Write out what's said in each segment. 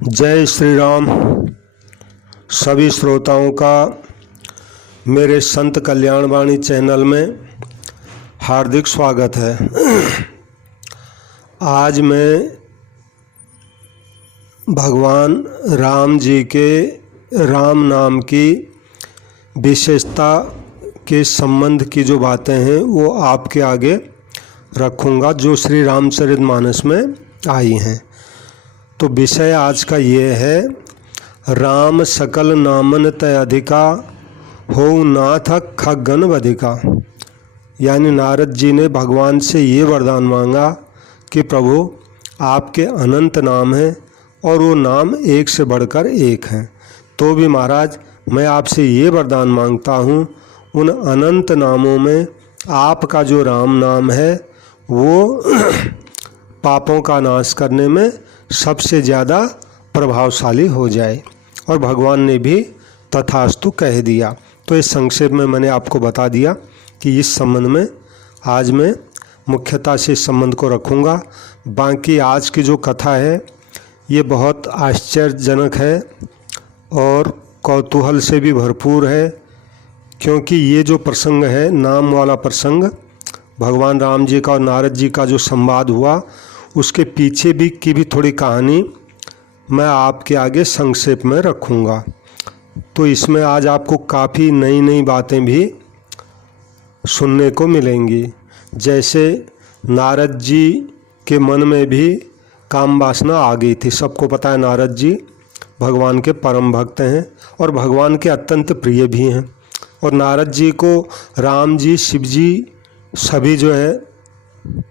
जय श्री राम। सभी श्रोताओं का मेरे संत कल्याणवाणी चैनल में हार्दिक स्वागत है। आज मैं भगवान राम जी के राम नाम की विशेषता के संबंध की जो बातें हैं वो आपके आगे रखूँगा, जो श्री रामचरितमानस में आई हैं। तो विषय आज का ये है, राम सकल नामन तय अधिका हो नाथ खगन वधिका। यानी नारद जी ने भगवान से ये वरदान मांगा कि प्रभु आपके अनंत नाम हैं और वो नाम एक से बढ़कर एक हैं। तो भी महाराज मैं आपसे ये वरदान मांगता हूँ, उन अनंत नामों में आपका जो राम नाम है वो पापों का नाश करने में सबसे ज़्यादा प्रभावशाली हो जाए। और भगवान ने भी तथास्तु कह दिया। तो इस संक्षेप में मैंने आपको बता दिया कि इस संबंध में आज मैं मुख्यतः से इस संबंध को रखूँगा। बाकी आज की जो कथा है ये बहुत आश्चर्यजनक है और कौतूहल से भी भरपूर है, क्योंकि ये जो प्रसंग है, नाम वाला प्रसंग, भगवान राम जी का और नारद जी का जो संवाद हुआ उसके पीछे भी की भी थोड़ी कहानी मैं आपके आगे संक्षेप में रखूँगा। तो इसमें आज आपको काफ़ी नई नई बातें भी सुनने को मिलेंगी। जैसे नारद जी के मन में भी काम वासना आ गई थी। सबको पता है नारद जी भगवान के परम भक्त हैं और भगवान के अत्यंत प्रिय भी हैं। और नारद जी को राम जी, शिव जी सभी जो है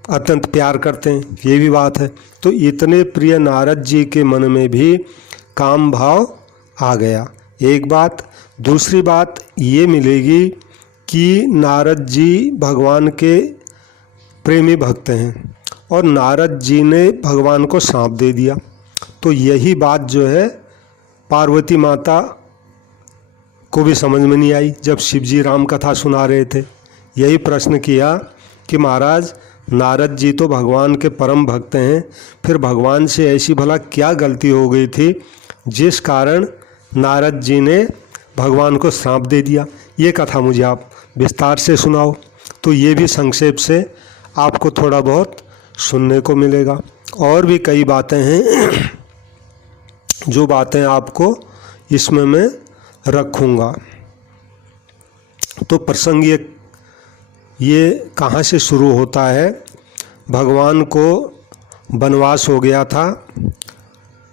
अत्यंत प्यार करते हैं, ये भी बात है। तो इतने प्रिय नारद जी के मन में भी काम भाव आ गया, एक बात। दूसरी बात ये मिलेगी कि नारद जी भगवान के प्रेमी भक्त हैं और नारद जी ने भगवान को श्राप दे दिया। तो यही बात जो है पार्वती माता को भी समझ में नहीं आई। जब शिव जी राम कथा सुना रहे थे, यही प्रश्न किया कि महाराज नारद जी तो भगवान के परम भक्त हैं, फिर भगवान से ऐसी भला क्या गलती हो गई थी जिस कारण नारद जी ने भगवान को श्राप दे दिया। ये कथा मुझे आप विस्तार से सुनाओ। तो ये भी संक्षेप से आपको थोड़ा बहुत सुनने को मिलेगा। और भी कई बातें हैं जो बातें आपको इसमें मैं रखूँगा। तो प्रसंग ये कहाँ से शुरू होता है। भगवान को वनवास हो गया था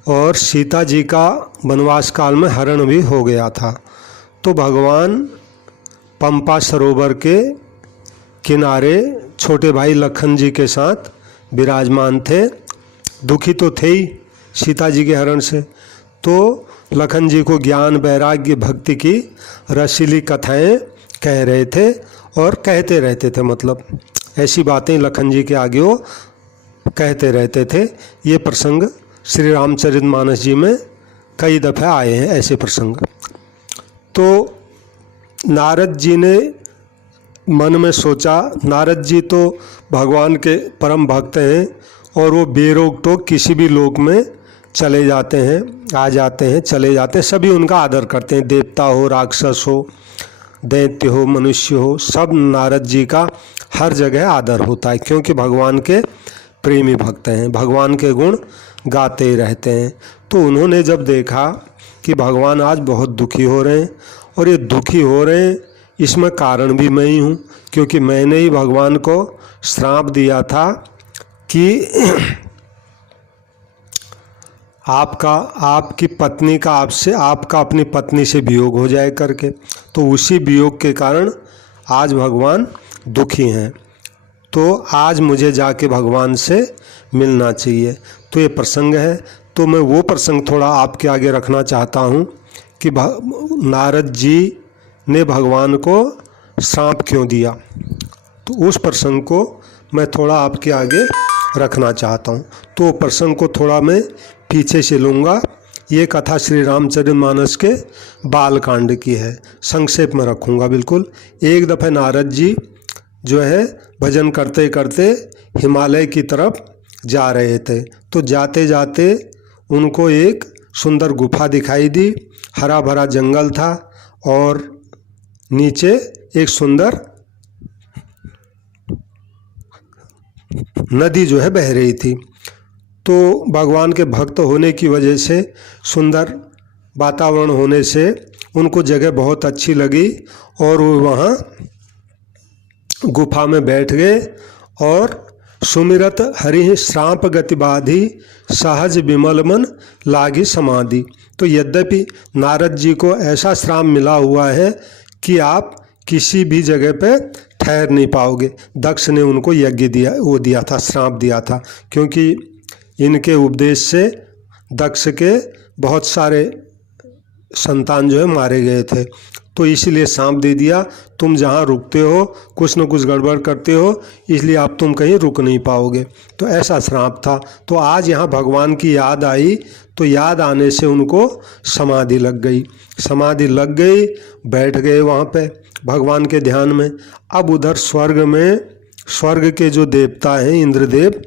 और सीता जी का वनवास काल में हरण भी हो गया था। तो भगवान पंपा सरोवर के किनारे छोटे भाई लखन जी के साथ विराजमान थे। दुखी तो थे ही सीता जी के हरण से। तो लखन जी को ज्ञान, वैराग्य, भक्ति की रसीली कथाएं कह रहे थे और कहते रहते थे। मतलब ऐसी बातें लखन जी के आगे वो कहते रहते थे। ये प्रसंग श्री रामचरितमानस जी में कई दफ़े आए हैं, ऐसे प्रसंग। तो नारद जी ने मन में सोचा, नारद जी तो भगवान के परम भक्त हैं और वो बेरोक टोक किसी भी लोक में चले जाते हैं, आ जाते हैं, चले जाते हैं। सभी उनका आदर करते हैं, देवता हो, राक्षस हो, दैत्य हो, मनुष्य हो, सब नारद जी का हर जगह आदर होता है, क्योंकि भगवान के प्रेमी भक्त हैं, भगवान के गुण गाते रहते हैं। तो उन्होंने जब देखा कि भगवान आज बहुत दुखी हो रहे हैं और ये दुखी हो रहे हैं, इसमें कारण भी मैं ही हूँ, क्योंकि मैंने ही भगवान को श्राप दिया था कि आपकी पत्नी का आपका अपनी पत्नी से वियोग हो जाए करके। तो उसी वियोग के कारण आज भगवान दुखी हैं। तो आज मुझे जाके भगवान से मिलना चाहिए। तो ये प्रसंग है। तो मैं वो प्रसंग थोड़ा आपके आगे रखना चाहता हूँ कि नारद जी ने भगवान को श्राप क्यों दिया। तो उस प्रसंग को मैं थोड़ा आपके आगे रखना चाहता हूँ। तो प्रसंग को थोड़ा मैं पीछे से लूँगा। ये कथा श्री रामचरितमानस के बालकांड की है, संक्षेप में रखूँगा बिल्कुल। एक दफ़े नारद जी जो है भजन करते करते हिमालय की तरफ जा रहे थे। तो जाते जाते उनको एक सुंदर गुफा दिखाई दी, हरा भरा जंगल था और नीचे एक सुंदर नदी जो है बह रही थी। तो भगवान के भक्त होने की वजह से, सुंदर वातावरण होने से उनको जगह बहुत अच्छी लगी और वो वहाँ गुफा में बैठ गए और सुमिरत हरि श्राप गतिबाधि सहज विमल मन लागी समाधि। तो यद्यपि नारद जी को ऐसा श्राप मिला हुआ है कि आप किसी भी जगह पे ठहर नहीं पाओगे। दक्ष ने उनको यज्ञ दिया था, श्राप दिया था, क्योंकि इनके उपदेश से दक्ष के बहुत सारे संतान जो है मारे गए थे। तो इसलिए श्राप दे दिया, तुम जहाँ रुकते हो कुछ न कुछ गड़बड़ करते हो, इसलिए आप तुम कहीं रुक नहीं पाओगे। तो ऐसा श्राप था। तो आज यहाँ भगवान की याद आई, तो याद आने से उनको समाधि लग गई। समाधि लग गई, बैठ गए वहाँ पे भगवान के ध्यान में। अब उधर स्वर्ग में, स्वर्ग के जो देवता हैं इंद्रदेव,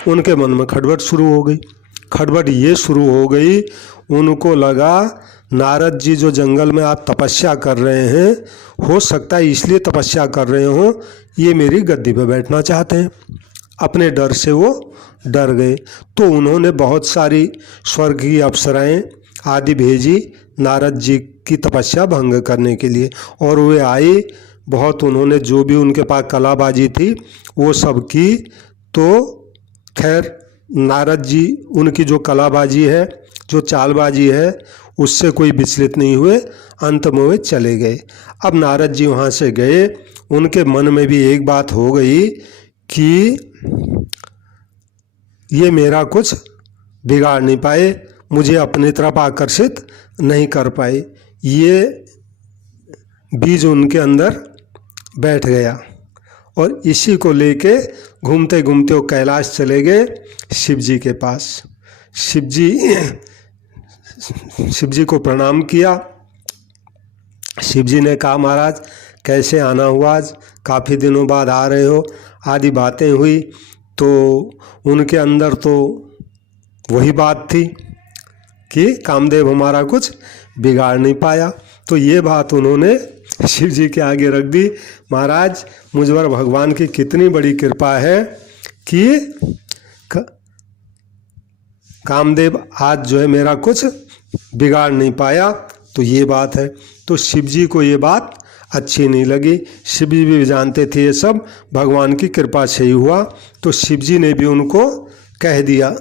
उनके मन में खटपट शुरू हो गई। खटपट ये शुरू हो गई, उनको लगा नारद जी जो जंगल में आज तपस्या कर रहे हैं, हो सकता है इसलिए तपस्या कर रहे हों, ये मेरी गद्दी पे बैठना चाहते हैं। अपने डर से वो डर गए। तो उन्होंने बहुत सारी स्वर्ग की अप्सराएं आदि भेजी नारद जी की तपस्या भंग करने के लिए, और वे आई। बहुत उन्होंने जो भी उनके पास कलाबाजी थी वो सब की। तो खैर नारद जी, उनकी जो कलाबाजी है, जो चालबाजी है, उससे कोई विचलित नहीं हुए, अंत में वे चले गए। अब नारद जी वहाँ से गए, उनके मन में भी एक बात हो गई कि ये मेरा कुछ बिगाड़ नहीं पाए, मुझे अपनी तरफ आकर्षित नहीं कर पाए। ये बीज उनके अंदर बैठ गया और इसी को लेके घूमते घूमते वो कैलाश चले गए शिव जी के पास। शिव जी को प्रणाम किया। शिव जी ने कहा, महाराज कैसे आना हुआ, आज काफ़ी दिनों बाद आ रहे हो, आदि बातें हुई। तो उनके अंदर तो वही बात थी कि कामदेव हमारा कुछ बिगाड़ नहीं पाया। तो ये बात उन्होंने शिव जी के आगे रख दी, महाराज मुझ पर भगवान की कितनी बड़ी कृपा है कि कामदेव आज जो है मेरा कुछ बिगाड़ नहीं पाया। तो ये बात है। तो शिव जी को ये बात अच्छी नहीं लगी। शिव जी भी जानते थे ये सब भगवान की कृपा से ही हुआ। तो शिव जी ने भी उनको कह दिया,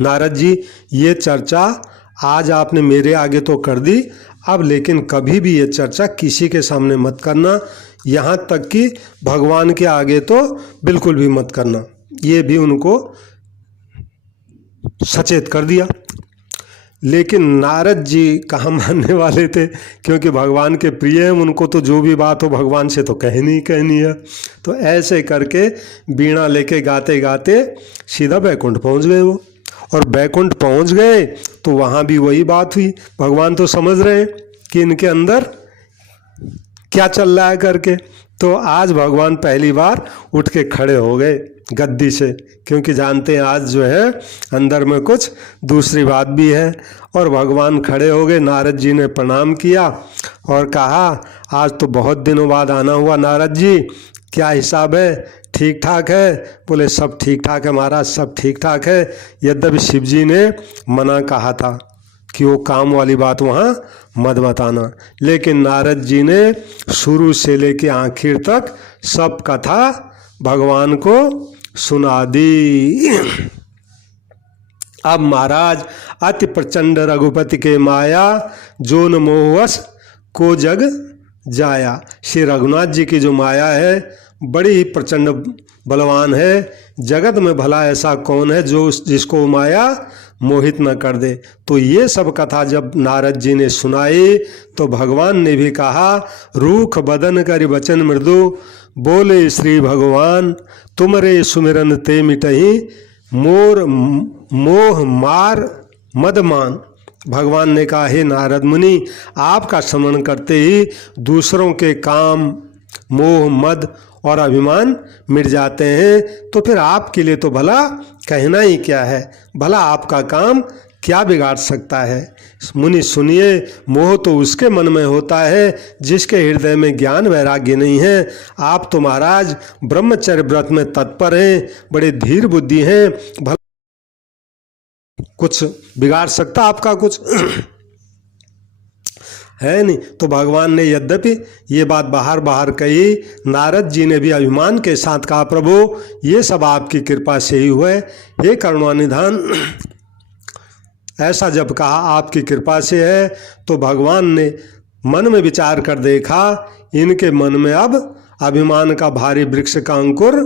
नारद जी ये चर्चा आज आपने मेरे आगे तो कर दी, अब लेकिन कभी भी ये चर्चा किसी के सामने मत करना, यहाँ तक कि भगवान के आगे तो बिल्कुल भी मत करना। ये भी उनको सचेत कर दिया। लेकिन नारद जी कहाँ मानने वाले थे, क्योंकि भगवान के प्रिय हैं, उनको तो जो भी बात हो भगवान से तो कहनी ही कहनी है। तो ऐसे करके बीणा लेके गाते गाते सीधा बैकुंठ पहुंच गए वो। और बैकुंठ पहुंच गए तो वहाँ भी वही बात हुई। भगवान तो समझ रहे हैं कि इनके अंदर क्या चल रहा है करके। तो आज भगवान पहली बार उठ के खड़े हो गए गद्दी से, क्योंकि जानते हैं आज जो है अंदर में कुछ दूसरी बात भी है। और भगवान खड़े हो गए, नारद जी ने प्रणाम किया और कहा, आज तो बहुत दिनों बाद आना हुआ नारद जी, क्या हिसाब है, ठीक ठाक है? बोले सब ठीक ठाक है महाराज, सब ठीक ठाक है। यद्यपि शिव जी ने मना कहा था कि वो काम वाली बात वहाँ मत बताना, लेकिन नारद जी ने शुरू से लेके आखिर तक सब कथा भगवान को सुना दी। अब महाराज अति प्रचंड रघुपति के माया, जो न मोहवश को जग जाया। श्री रघुनाथ जी की जो माया है बड़ी ही प्रचंड बलवान है। जगत में भला ऐसा कौन है जो जिसको माया मोहित न कर दे। तो ये सब कथा जब नारद जी ने सुनाई तो भगवान ने भी कहा, रूख बदन कर वचन मृदु, बोले श्री भगवान, तुमरे सुमिरन ते मिटही, मोर मोह मार मदमान। भगवान ने कहा, हे नारद मुनि, आपका स्मरण करते ही दूसरों के काम, मोह, मद और अभिमान मिट जाते हैं, तो फिर आपके लिए तो भला कहना ही क्या है, भला आपका काम क्या बिगाड़ सकता है। मुनि सुनिए, मोह तो उसके मन में होता है जिसके हृदय में ज्ञान वैराग्य नहीं है। आप तो महाराज ब्रह्मचर्य व्रत में तत्पर हैं, बड़े धीर बुद्धि हैं, भला कुछ बिगाड़ सकता आपका कुछ है नहीं। तो भगवान ने यद्यपि ये बात बाहर बाहर कही, नारद जी ने भी अभिमान के साथ कहा, प्रभु ये सब आपकी कृपा से ही हुए, हे करुणानिधान। ऐसा जब कहा आपकी कृपा से है, तो भगवान ने मन में विचार कर देखा, इनके मन में अब अभिमान का भारी वृक्ष का अंकुर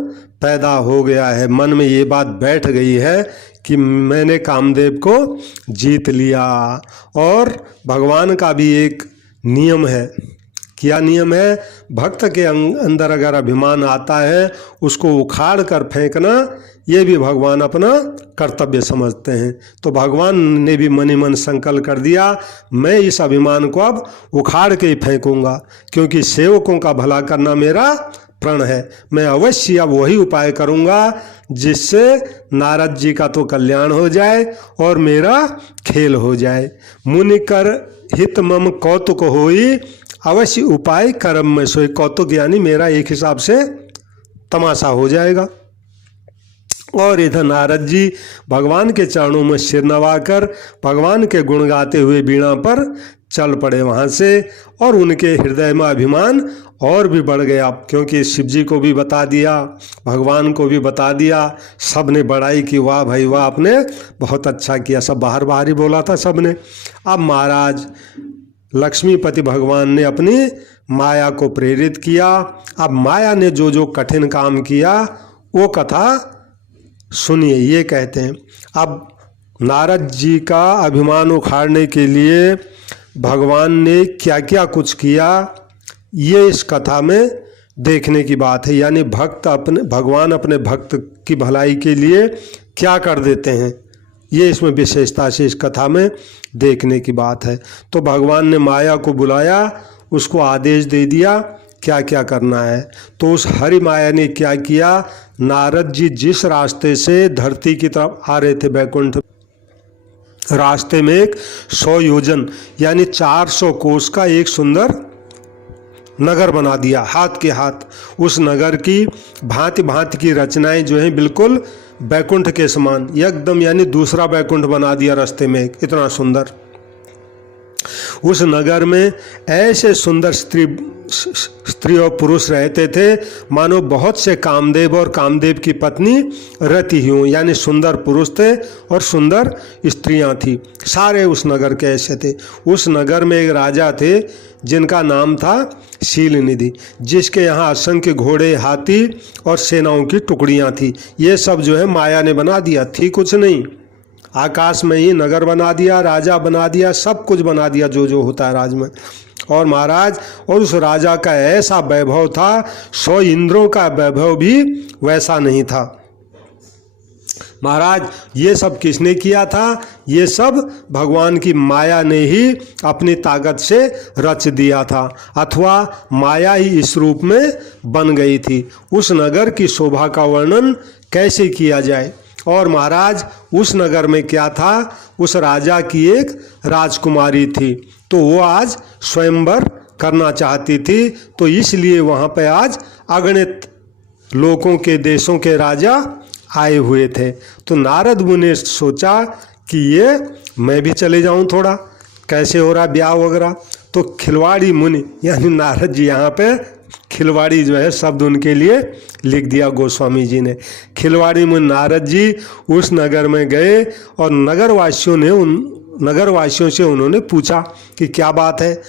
पैदा हो गया है। मन में ये बात बैठ गई है कि मैंने कामदेव को जीत लिया। और भगवान का भी एक नियम है। क्या नियम है? भक्त के अंदर अगर अभिमान आता है, उसको उखाड़ कर फेंकना, ये भी भगवान अपना कर्तव्य समझते हैं। तो भगवान ने भी मन ही मन संकल्प कर दिया, मैं इस अभिमान को अब उखाड़ के ही फेंकूंगा, क्योंकि सेवकों का भला करना मेरा प्रण है। मैं अवश्य अब वही उपाय करूंगा जिससे नारद जी का तो कल्याण हो जाए और मेरा खेल हो जाए। मुनि कर हित मम कौतुक होई, अवश्य उपाय कर्म में सोई। कौतुक यानी मेरा एक हिसाब से तमाशा हो जाएगा। और इधर नारद जी भगवान के चरणों में सिर नवाकर भगवान के गुण गाते हुए वीणा पर चल पड़े वहाँ से। और उनके हृदय में अभिमान और भी बढ़ गया, क्योंकि शिव जी को भी बता दिया, भगवान को भी बता दिया, सब ने बड़ाई की, वाह भाई वाह, आपने बहुत अच्छा किया। सब बाहर बाहर ही बोला था सब ने। अब महाराज लक्ष्मीपति भगवान ने अपनी माया को प्रेरित किया। अब माया ने जो जो कठिन काम किया वो कथा सुनिए। ये कहते हैं, अब नारद जी का अभिमान उखाड़ने के लिए भगवान ने क्या क्या कुछ किया, ये इस कथा में देखने की बात है। यानी भगवान अपने भक्त की भलाई के लिए क्या कर देते हैं, ये इसमें विशेषता से इस कथा में देखने की बात है। तो भगवान ने माया को बुलाया, उसको आदेश दे दिया क्या क्या करना है। तो उस हरि माया ने क्या किया, नारद जी जिस रास्ते से धरती की तरफ आ रहे थे बैकुंठ, रास्ते में एक 100 योजन यानी 400 कोस का एक सुंदर नगर बना दिया, हाथ के हाथ। उस नगर की भांति भांति की रचनाएं जो हैं बिल्कुल बैकुंठ के समान एकदम, यानी दूसरा बैकुंठ बना दिया रास्ते में, इतना सुंदर। उस नगर में ऐसे सुंदर स्त्री और पुरुष रहते थे मानो बहुत से कामदेव और कामदेव की पत्नी रति ही हों, यानी सुंदर पुरुष थे और सुंदर स्त्रियां थी। सारे उस नगर के ऐसे थे। उस नगर में एक राजा थे जिनका नाम था शीलनिधि, जिसके यहाँ असंख्य घोड़े, हाथी और सेनाओं की टुकड़ियाँ थी। ये सब जो है माया ने बना दिया, थी कुछ नहीं। आकाश में ही नगर बना दिया, राजा बना दिया, सब कुछ बना दिया जो जो होता है राज में। और महाराज, और उस राजा का ऐसा वैभव था, 100 इंद्रों का वैभव भी वैसा नहीं था। महाराज ये सब किसने किया था? ये सब भगवान की माया ने ही अपनी ताकत से रच दिया था, अथवा माया ही इस रूप में बन गई थी। उस नगर की शोभा का वर्णन कैसे किया जाए। और महाराज उस नगर में क्या था, उस राजा की एक राजकुमारी थी, तो वो आज स्वयंवर करना चाहती थी। तो इसलिए वहाँ पे आज अगणित लोगों के देशों के राजा आए हुए थे। तो नारद मुनि ने सोचा कि ये मैं भी चले जाऊं, थोड़ा कैसे हो रहा ब्याह वगैरह। तो खिलवाड़ी मुनि यानी नारद जी, यहाँ पे खिलवाड़ी जो है शब्द उनके लिए लिख दिया गोस्वामी जी ने। खिलवाड़ी मुनि नारद जी उस नगर में गए और नगरवासियों से उन्होंने पूछा कि क्या बात है,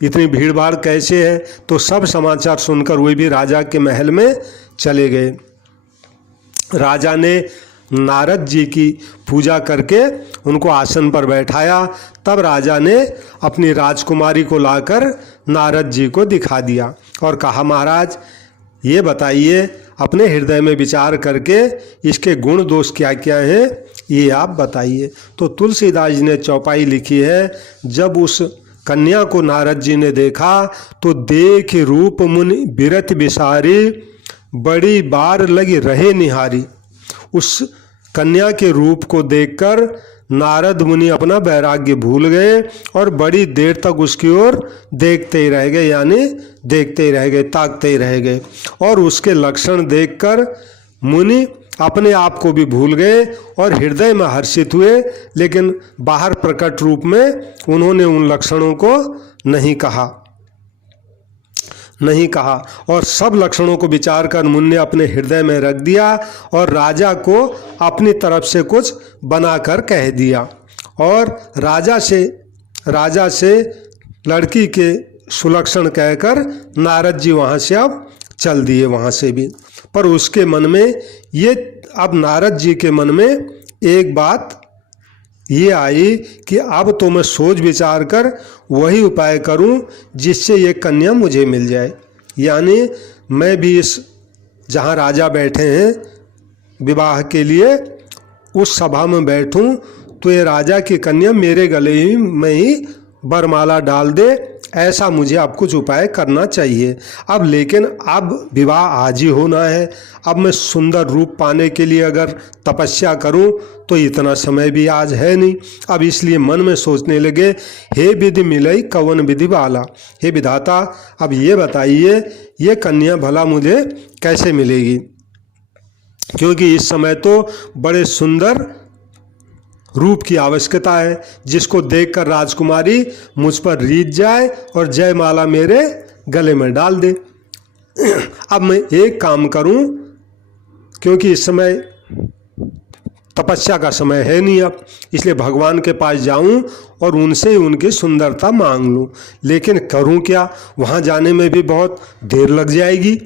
इतनी भीड़ भाड़ कैसे है। तो सब समाचार सुनकर वे भी राजा के महल में चले गए। राजा ने नारद जी की पूजा करके उनको आसन पर बैठाया। तब राजा ने अपनी राजकुमारी को लाकर नारद जी को दिखा दिया और कहा, महाराज ये बताइए, अपने हृदय में विचार करके इसके गुण दोष क्या क्या हैं ये आप बताइए। तो तुलसीदास जी ने चौपाई लिखी है, जब उस कन्या को नारद जी ने देखा तो देख रूप मुनि बिरत बिसारी, बड़ी बार लगी रहे निहारी। उस कन्या के रूप को देखकर नारद मुनि अपना वैराग्य भूल गए और बड़ी देर तक उसकी ओर देखते ही रह गए, यानी देखते ही रह गए, ताकते ही रह गए। और उसके लक्षण देखकर मुनि अपने आप को भी भूल गए और हृदय में हर्षित हुए, लेकिन बाहर प्रकट रूप में उन्होंने उन लक्षणों को नहीं कहा और सब लक्षणों को विचार कर मुनि ने अपने हृदय में रख दिया और राजा को अपनी तरफ से कुछ बनाकर कह दिया। और राजा से लड़की के सुलक्षण कहकर नारद जी वहाँ से अब चल दिए वहाँ से भी। पर उसके मन में अब नारद जी के मन में एक बात ये आई कि अब तो मैं सोच विचार कर वही उपाय करूं जिससे ये कन्या मुझे मिल जाए, यानी मैं भी इस जहां राजा बैठे हैं विवाह के लिए उस सभा में बैठूं तो ये राजा की कन्या मेरे गले में ही वरमाला डाल दे, ऐसा मुझे अब कुछ उपाय करना चाहिए। अब लेकिन अब विवाह आज ही होना है, अब मैं सुंदर रूप पाने के लिए अगर तपस्या करूं तो इतना समय भी आज है नहीं। अब इसलिए मन में सोचने लगे, हे विधि मिलई कवन विधि वाला, हे विधाता अब ये बताइए ये कन्या भला मुझे कैसे मिलेगी, क्योंकि इस समय तो बड़े सुंदर रूप की आवश्यकता है जिसको देखकर राजकुमारी मुझ पर रीझ जाए और जयमाला मेरे गले में डाल दे। अब मैं एक काम करूं, क्योंकि इस समय तपस्या का समय है नहीं अब, इसलिए भगवान के पास जाऊं और उनसे उनकी सुंदरता मांग लूं। लेकिन करूं क्या, वहां जाने में भी बहुत देर लग जाएगी।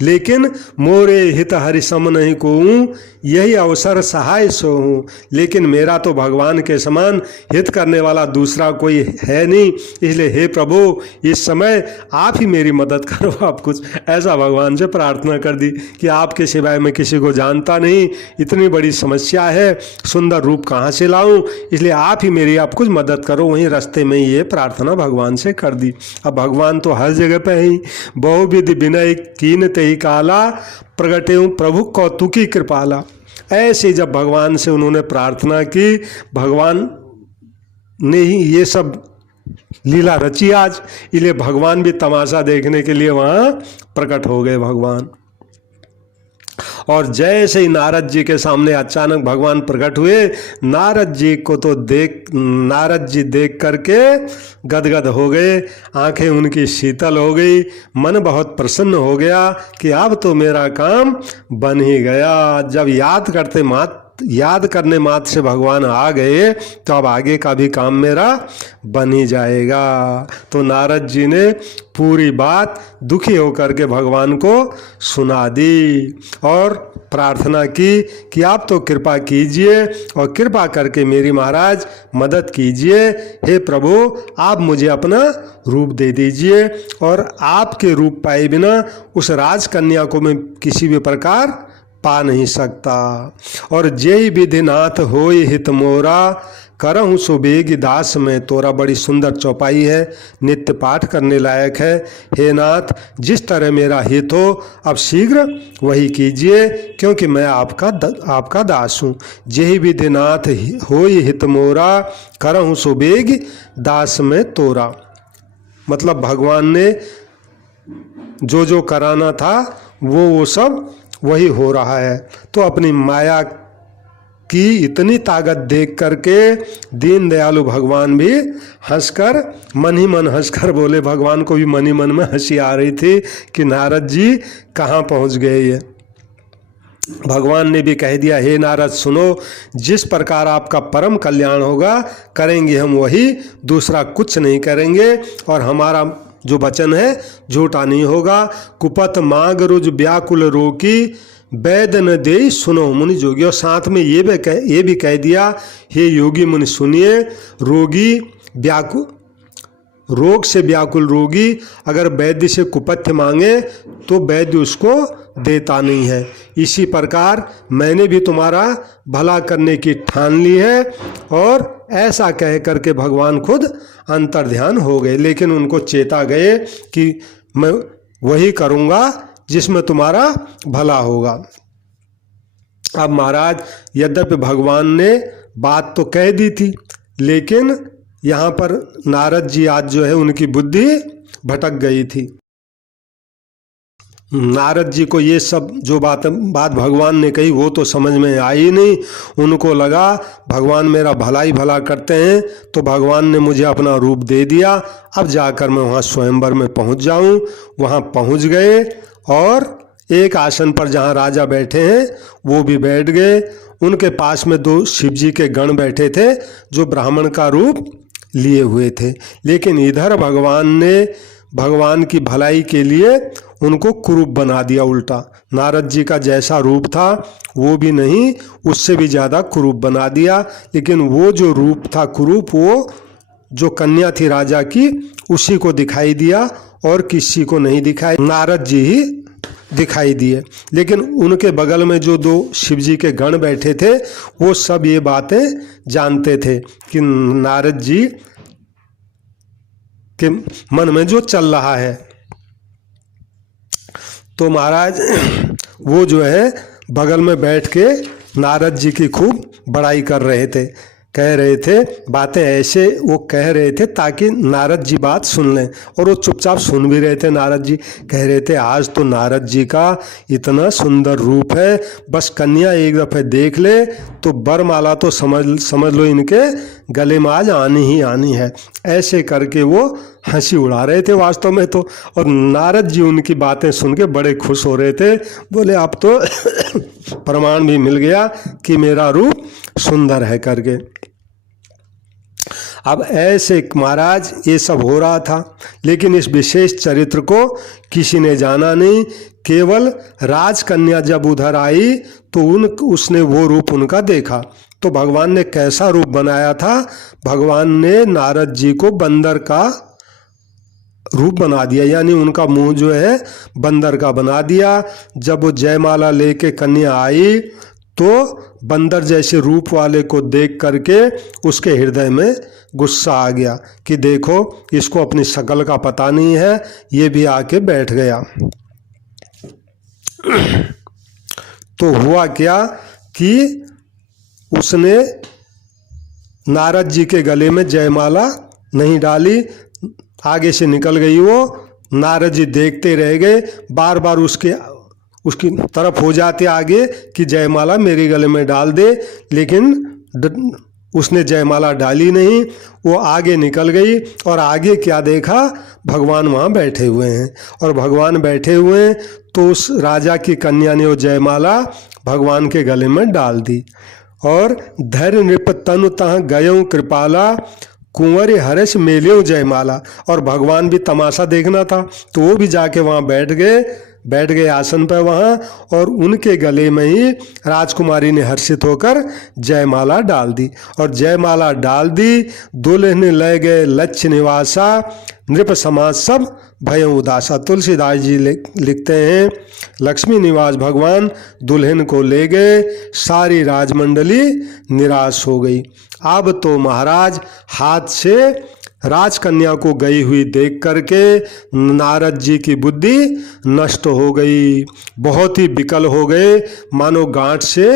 लेकिन मोरे हित हरि सम नहीं कोऊं, यही अवसर सहाय सो हूँ। लेकिन मेरा तो भगवान के समान हित करने वाला दूसरा कोई है नहीं, इसलिए हे प्रभु इस समय आप ही मेरी मदद करो। आप कुछ ऐसा भगवान से प्रार्थना कर दी कि आपके सिवाय मैं किसी को जानता नहीं, इतनी बड़ी समस्या है, सुंदर रूप कहाँ से लाऊं, इसलिए आप ही मेरी आप कुछ मदद करो। वहीं रास्ते में ये प्रार्थना भगवान से कर दी। अब भगवान तो हर जगह पे ही बहुविधि विनय कीन ते काला प्रगटे प्रभु कौतुकी कृपाला। ऐसे जब भगवान से उन्होंने प्रार्थना की, भगवान ने ही ये सब लीला रची आज, इसलिए भगवान भी तमाशा देखने के लिए वहाँ प्रकट हो गए भगवान। और जैसे ही नारद जी के सामने अचानक भगवान प्रकट हुए, नारद जी देख करके गदगद हो गए, आंखें उनकी शीतल हो गई, मन बहुत प्रसन्न हो गया कि अब तो मेरा काम बन ही गया। जब याद करने मात्र से भगवान आ गए तो अब आगे का भी काम मेरा बन ही जाएगा। तो नारद जी ने पूरी बात दुखी होकर के भगवान को सुना दी और प्रार्थना की कि आप तो कृपा कीजिए और कृपा करके मेरी महाराज मदद कीजिए। हे प्रभु आप मुझे अपना रूप दे दीजिए और आपके रूप पाए बिना उस राजकन्या को मैं किसी भी प्रकार पा नहीं सकता। और जय विधिनाथ होय हित मोरा, करहूँ सुबेग दास में तोरा। बड़ी सुंदर चौपाई है, नित्य पाठ करने लायक है। हे नाथ जिस तरह मेरा हित हो अब शीघ्र वही कीजिए, क्योंकि मैं आपका दास हूँ। जय विधिनाथ होय हित मोरा, करहूँ सुबेग दास में तोरा। मतलब भगवान ने जो कराना था वो सब वही हो रहा है। तो अपनी माया की इतनी ताकत देख करके दीन दयालु भगवान भी हंसकर मन ही मन हंसकर बोले। भगवान को भी मन ही मन में हंसी आ रही थी कि नारद जी कहाँ पहुँच गए ये। भगवान ने भी कह दिया, हे नारद सुनो, जिस प्रकार आपका परम कल्याण होगा करेंगे हम वही, दूसरा कुछ नहीं करेंगे और हमारा जो वचन है झूठा नहीं होगा। कुपत मांग रुज व्याकुल रोकी, वैद न दे सुनो मुनि जोगी। और साथ में ये भी कह दिया, हे योगी मुनि सुनिए, रोग से व्याकुल रोगी अगर वैद्य से कुपथ्य मांगे तो वैद्य उसको देता नहीं है। इसी प्रकार मैंने भी तुम्हारा भला करने की ठान ली है। और ऐसा कह करके भगवान खुद अंतर्ध्यान हो गए, लेकिन उनको चेता गए कि मैं वही करूँगा जिसमें तुम्हारा भला होगा। अब महाराज यद्यपि भगवान ने बात तो कह दी थी, लेकिन यहाँ पर नारद जी आज जो है उनकी बुद्धि भटक गई थी। नारद जी को ये सब जो बात भगवान ने कही वो तो समझ में आई नहीं। उनको लगा भगवान मेरा भला ही भला करते हैं, तो भगवान ने मुझे अपना रूप दे दिया, अब जाकर मैं वहाँ स्वयंवर में पहुँच जाऊँ। वहाँ पहुँच गए और एक आसन पर जहाँ राजा बैठे हैं वो भी बैठ गए। उनके पास में 2 शिव जी के गण बैठे थे जो ब्राह्मण का रूप लिए हुए थे, लेकिन इधर भगवान ने भगवान की भलाई के लिए उनको कुरूप बना दिया उल्टा। नारद जी का जैसा रूप था वो भी नहीं, उससे भी ज़्यादा कुरूप बना दिया। लेकिन वो जो रूप था कुरूप, वो जो कन्या थी राजा की उसी को दिखाई दिया और किसी को नहीं दिखाई, नारद जी ही दिखाई दिए। लेकिन उनके बगल में जो 2 शिव जी के गण बैठे थे वो सब ये बातें जानते थे कि नारद जी के मन में जो चल रहा है। तो महाराज वो जो है बगल में बैठ के नारद जी की खूब बड़ाई कर रहे थे, कह रहे थे बातें, ऐसे वो कह रहे थे ताकि नारद जी बात सुन लें। और वो चुपचाप सुन भी रहे थे। नारद जी कह रहे थे आज तो नारद जी का इतना सुंदर रूप है, बस कन्या एक दफ़े देख ले तो बरमाला तो समझ लो इनके गले में आज आनी ही आनी है। ऐसे करके वो हंसी उड़ा रहे थे वास्तव में तो। और नारद जी उनकी बातें सुन के बड़े खुश हो रहे थे, बोले अब तो प्रमाण भी मिल गया कि मेरा रूप सुंदर है करके। अब ऐसे महाराज ये सब हो रहा था, लेकिन इस विशेष चरित्र को किसी ने जाना नहीं। केवल राजकन्या जब उधर आई तो उसने वो रूप उनका देखा। तो भगवान ने कैसा रूप बनाया था, भगवान ने नारद जी को बंदर का रूप बना दिया, यानी उनका मुंह जो है बंदर का बना दिया। जब वो जयमाला लेके कन्या आई तो बंदर जैसे रूप वाले को देख करके उसके हृदय में गुस्सा आ गया कि देखो इसको अपनी शकल का पता नहीं है, ये भी आके बैठ गया। तो हुआ क्या कि उसने नारद जी के गले में जयमाला नहीं डाली, आगे से निकल गई वो। नारद जी देखते रह गए, बार बार उसकी तरफ हो जाते आगे कि जयमाला मेरे गले में डाल दे, लेकिन उसने जयमाला डाली नहीं। वो आगे निकल गई और आगे क्या देखा, भगवान वहाँ बैठे हुए हैं। और भगवान बैठे हुए हैं तो उस राजा की कन्या ने वो जयमाला भगवान के गले में डाल दी। और धैर्य नृप तनु तह गयो कृपाला, कुंवर हर्ष मेल्यो जयमाला। और भगवान भी तमाशा देखना था तो वो भी जाके वहाँ बैठ गए आसन पर वहाँ, और उनके गले में ही राजकुमारी ने हर्षित होकर जयमाला डाल दी। और जयमाला डाल दी, दुल्हन ले गए लक्ष्य निवासा, नृप समाज सब भय उदासा। तुलसीदास जी लिखते हैं लक्ष्मी निवास भगवान दुल्हन को ले गए, सारी राजमंडली निराश हो गई। अब तो महाराज हाथ से राजकन्या को गई हुई देख करके नारद जी की बुद्धि नष्ट हो गई, बहुत ही विकल हो गए, मानो गांठ से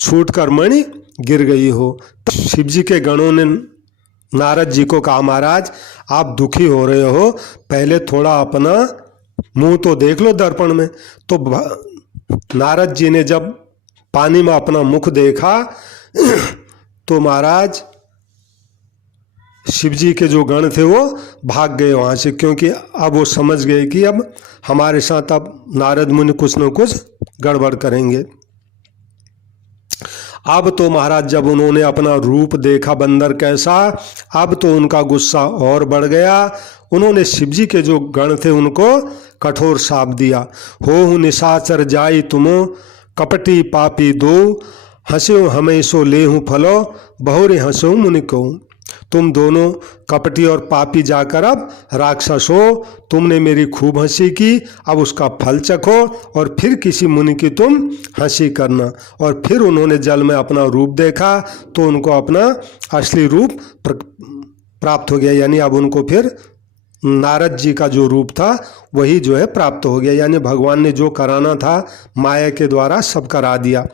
छूटकर मणि गिर गई हो। शिव जी के गणों ने नारद जी को कहा महाराज आप दुखी हो रहे हो, पहले थोड़ा अपना मुंह तो देख लो दर्पण में। तो नारद जी ने जब पानी में अपना मुख देखा तो महाराज शिव जी के जो गण थे वो भाग गए वहाँ से, क्योंकि अब वो समझ गए कि अब हमारे साथ अब नारद मुनि कुछ न कुछ गड़बड़ करेंगे। अब तो महाराज जब उन्होंने अपना रूप देखा बंदर कैसा, अब तो उनका गुस्सा और बढ़ गया। उन्होंने शिव जी के जो गण थे उनको कठोर शाप दिया। हो निशाचर जाई तुमो, कपटी पापी दो, हंस्यो हमें सो लेहूँ फलो, बहुरे हंसो मुनि को। तुम दोनों कपटी और पापी जाकर अब राक्षस हो। तुमने मेरी खूब हंसी की, अब उसका फल चखो और फिर किसी मुनि की तुम हंसी करना। और फिर उन्होंने जल में अपना रूप देखा तो उनको अपना असली रूप प्राप्त हो गया, यानी अब उनको फिर नारद जी का जो रूप था वही जो है प्राप्त हो गया। यानी भगवान ने जो कराना था माया के द्वारा सब करा दिया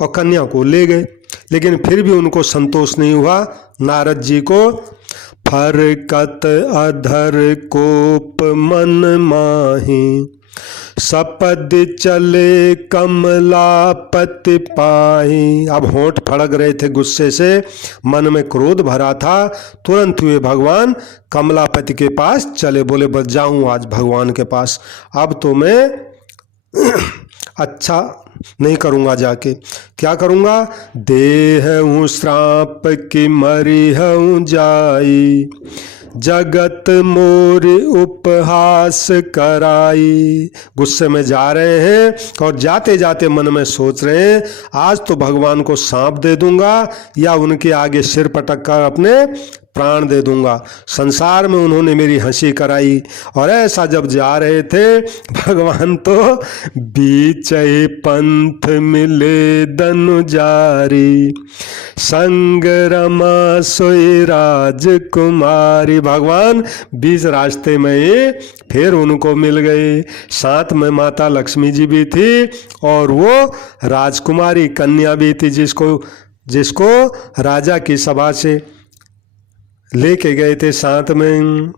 और कन्या को ले गए। लेकिन फिर भी उनको संतोष नहीं हुआ नारद जी को। फरकत अधर कोप मन माही, सपद चले कमलापति पाही। अब होंठ फड़क रहे थे गुस्से से, मन में क्रोध भरा था। तुरंत हुए भगवान कमलापति के पास चले, बोले बस जाऊं आज भगवान के पास, अब तो मैं अच्छा नहीं करूँगा। जाके क्या करूँगा? देह हूँ श्राप की मरी हूँ जाई, जगत मोर उपहास कराई। गुस्से में जा रहे हैं और जाते जाते मन में सोच रहे हैं आज तो भगवान को सांप दे दूंगा या उनके आगे सिर पटक कर अपने प्राण दे दूंगा। संसार में उन्होंने मेरी हंसी कराई। और ऐसा जब जा रहे थे भगवान तो बीच ही पंथ मिले धनुजारी, संग रमा सोई राजकुमारी। भगवान बीच रास्ते में ही फिर उनको मिल गए। साथ में माता लक्ष्मी जी भी थी और वो राजकुमारी कन्या भी थी जिसको राजा की सभा से लेके गए थे साथ में।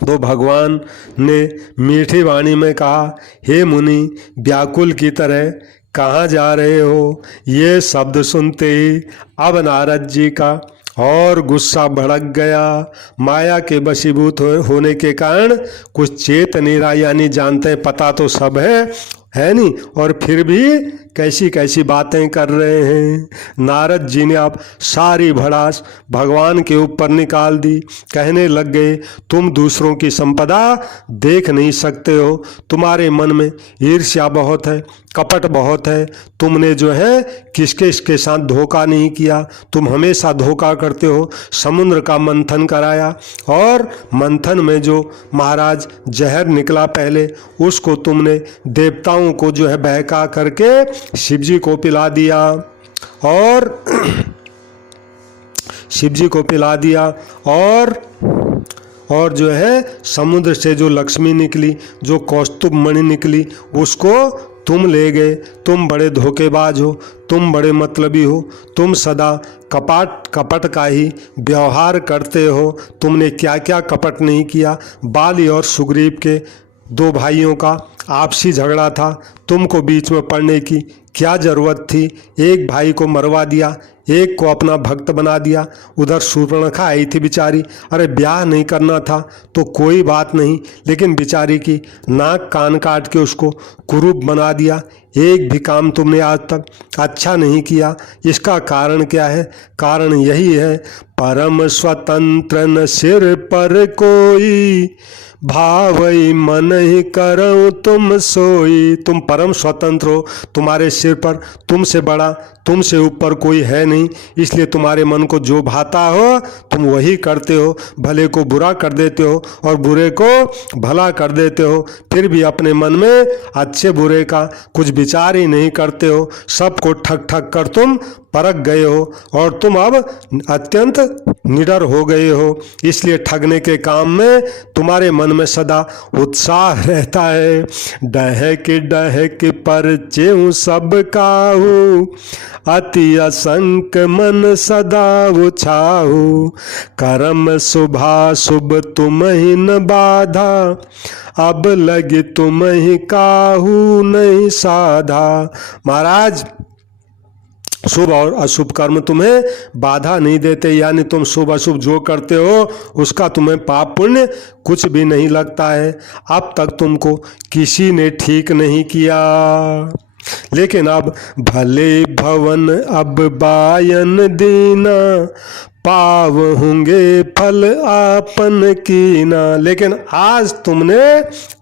तो भगवान ने मीठी वाणी में कहा, हे मुनि व्याकुल की तरह कहाँ जा रहे हो? ये शब्द सुनते ही अब नारद जी का और गुस्सा भड़क गया। माया के वशीभूत होने के कारण कुछ चेत नहीं रहा, यानी जानते पता तो सब है नहीं, और फिर भी कैसी कैसी बातें कर रहे हैं। नारद जी ने अब सारी भड़ास भगवान के ऊपर निकाल दी। कहने लग गए, तुम दूसरों की संपदा देख नहीं सकते हो, तुम्हारे मन में ईर्ष्या बहुत है, कपट बहुत है। तुमने जो है किसके साथ धोखा नहीं किया, तुम हमेशा धोखा करते हो। समुद्र का मंथन कराया और मंथन में जो महाराज जहर निकला पहले, उसको तुमने देवताओं को जो है बहका करके शिव जी को पिला दिया और शिव जी को पिला दिया और जो है समुद्र से जो लक्ष्मी निकली, जो कौस्तुभ मणि निकली, उसको तुम ले गए। तुम बड़े धोखेबाज हो, तुम बड़े मतलबी हो, तुम सदा कपट का ही व्यवहार करते हो। तुमने क्या क्या कपट नहीं किया। बाली और सुग्रीव के दो भाइयों का आपसी झगड़ा था, तुमको बीच में पड़ने की क्या ज़रूरत थी? एक भाई को मरवा दिया, एक को अपना भक्त बना दिया। उधर शूर्पणखा आई थी बेचारी, अरे ब्याह नहीं करना था तो कोई बात नहीं, लेकिन बेचारी की नाक कान काट के उसको कुरूप बना दिया। एक भी काम तुमने आज तक अच्छा नहीं किया। इसका कारण क्या है? कारण यही है, परम स्वतंत्र न सिर पर कोई, भावई मन ही करो तुम सोई। तुम परम स्वतंत्र हो, तुम्हारे सिर पर तुमसे बड़ा, तुमसे ऊपर कोई है नहीं, इसलिए तुम्हारे मन को जो भाता हो तुम वही करते हो। भले को बुरा कर देते हो और बुरे को भला कर देते हो, फिर भी अपने मन में अच्छे बुरे का कुछ विचार ही नहीं करते हो। सबको ठग ठग कर तुम परख गए हो और तुम अब अत्यंत निडर हो गए हो। इसलिए ठगने के काम में तुम्हारे मन में सदा उत्साह रहता है। डहक पर चेऊ सब काहू, अति असंक मन सदा उछाहू। कर्म शुभा शुभ तुम ही न बाधा, अब लगे तुम ही काहू नहीं साधा। महाराज शुभ और अशुभ कर्म तुम्हें बाधा नहीं देते, यानी तुम शुभ अशुभ जो करते हो उसका तुम्हें पाप पुण्य कुछ भी नहीं लगता है। अब तक तुमको किसी ने ठीक नहीं किया, लेकिन अब भले भवन अब बायन दीना, पावहुंगे फल आपन कीना। लेकिन आज तुमने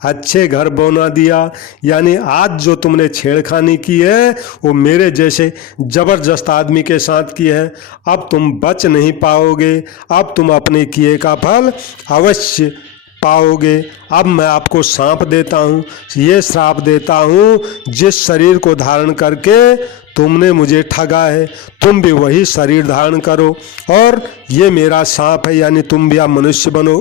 अच्छे घर बना दिया, यानी आज जो तुमने छेड़खानी की है वो मेरे जैसे जबरदस्त आदमी के साथ की है। अब तुम बच नहीं पाओगे, अब तुम अपने किए का फल अवश्य पाओगे। अब मैं आपको श्राप देता हूँ, ये श्राप देता हूँ, जिस शरीर को धारण करके तुमने मुझे ठगा है, तुम भी वही शरीर धारण करो, और ये मेरा श्राप है, यानी तुम भी आप मनुष्य बनो,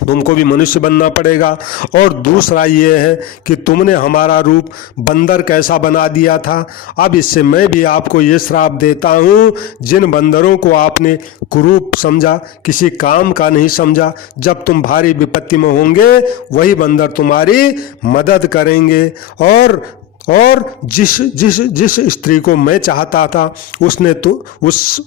तुमको भी मनुष्य बनना पड़ेगा। और दूसरा ये है कि तुमने हमारा रूप बंदर कैसा बना दिया था, अब इससे मैं भी आपको ये श्राप देता हूँ, जिन बंदरों को आपने कुरूप समझा, किसी काम का नहीं समझा, जब तुम भारी विपत्ति में होंगे वही बंदर तुम्हारी मदद करेंगे। और जिस स्त्री को मैं चाहता था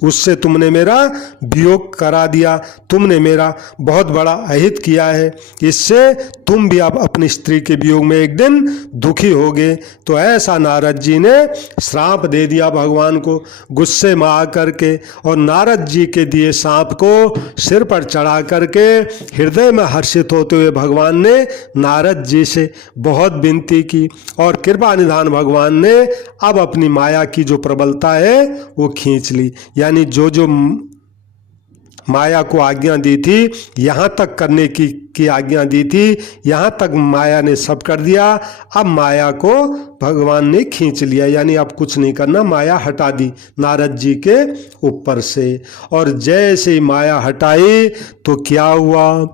उससे तुमने मेरा वियोग करा दिया, तुमने मेरा बहुत बड़ा अहित किया है, इससे तुम भी अब अपनी स्त्री के वियोग में एक दिन दुखी होगे। तो ऐसा नारद जी ने श्राप दे दिया भगवान को गुस्से में आकर के, और नारद जी के दिए श्राप को सिर पर चढ़ा करके हृदय में हर्षित होते हुए भगवान ने नारद जी से बहुत विनती की, और कृपा निधान भगवान ने अब अपनी माया की जो प्रबलता है वो खींच ली, यानी जो माया को आज्ञा दी थी, यहाँ तक करने की आज्ञा दी थी, यहाँ तक माया ने सब कर दिया। अब माया को भगवान ने खींच लिया, यानी अब कुछ नहीं करना, माया हटा दी नारद जी के ऊपर से। और जैसे ही माया हटाई तो क्या हुआ,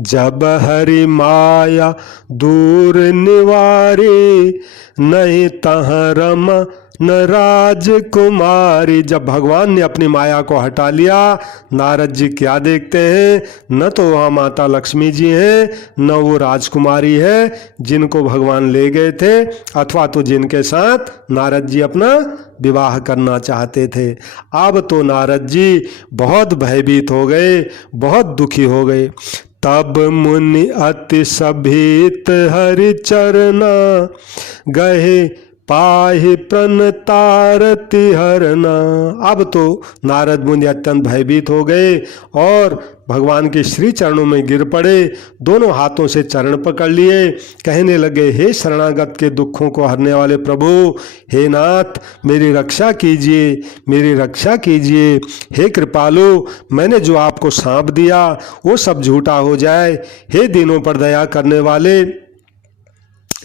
जब हरि माया दूर निवारी, नहीं तहाँ रमा न राजकुमारी। जब भगवान ने अपनी माया को हटा लिया, नारद जी क्या देखते हैं, न तो वहाँ माता लक्ष्मी जी हैं, न वो राजकुमारी है जिनको भगवान ले गए थे, अथवा तो जिनके साथ नारद जी अपना विवाह करना चाहते थे। अब तो नारद जी बहुत भयभीत हो गए, बहुत दुखी हो गए। तब मुनि अति सभीत हरि चरना, गहे पाहि प्रणतारति हरना। अब तो नारद मुनि अत्यंत भयभीत हो गए और भगवान के श्री चरणों में गिर पड़े, दोनों हाथों से चरण पकड़ लिए, कहने लगे, हे शरणागत के दुखों को हरने वाले प्रभु, हे नाथ मेरी रक्षा कीजिए, मेरी रक्षा कीजिए। हे कृपालु, मैंने जो आपको सांप दिया वो सब झूठा हो जाए। हे दीनों पर दया करने वाले,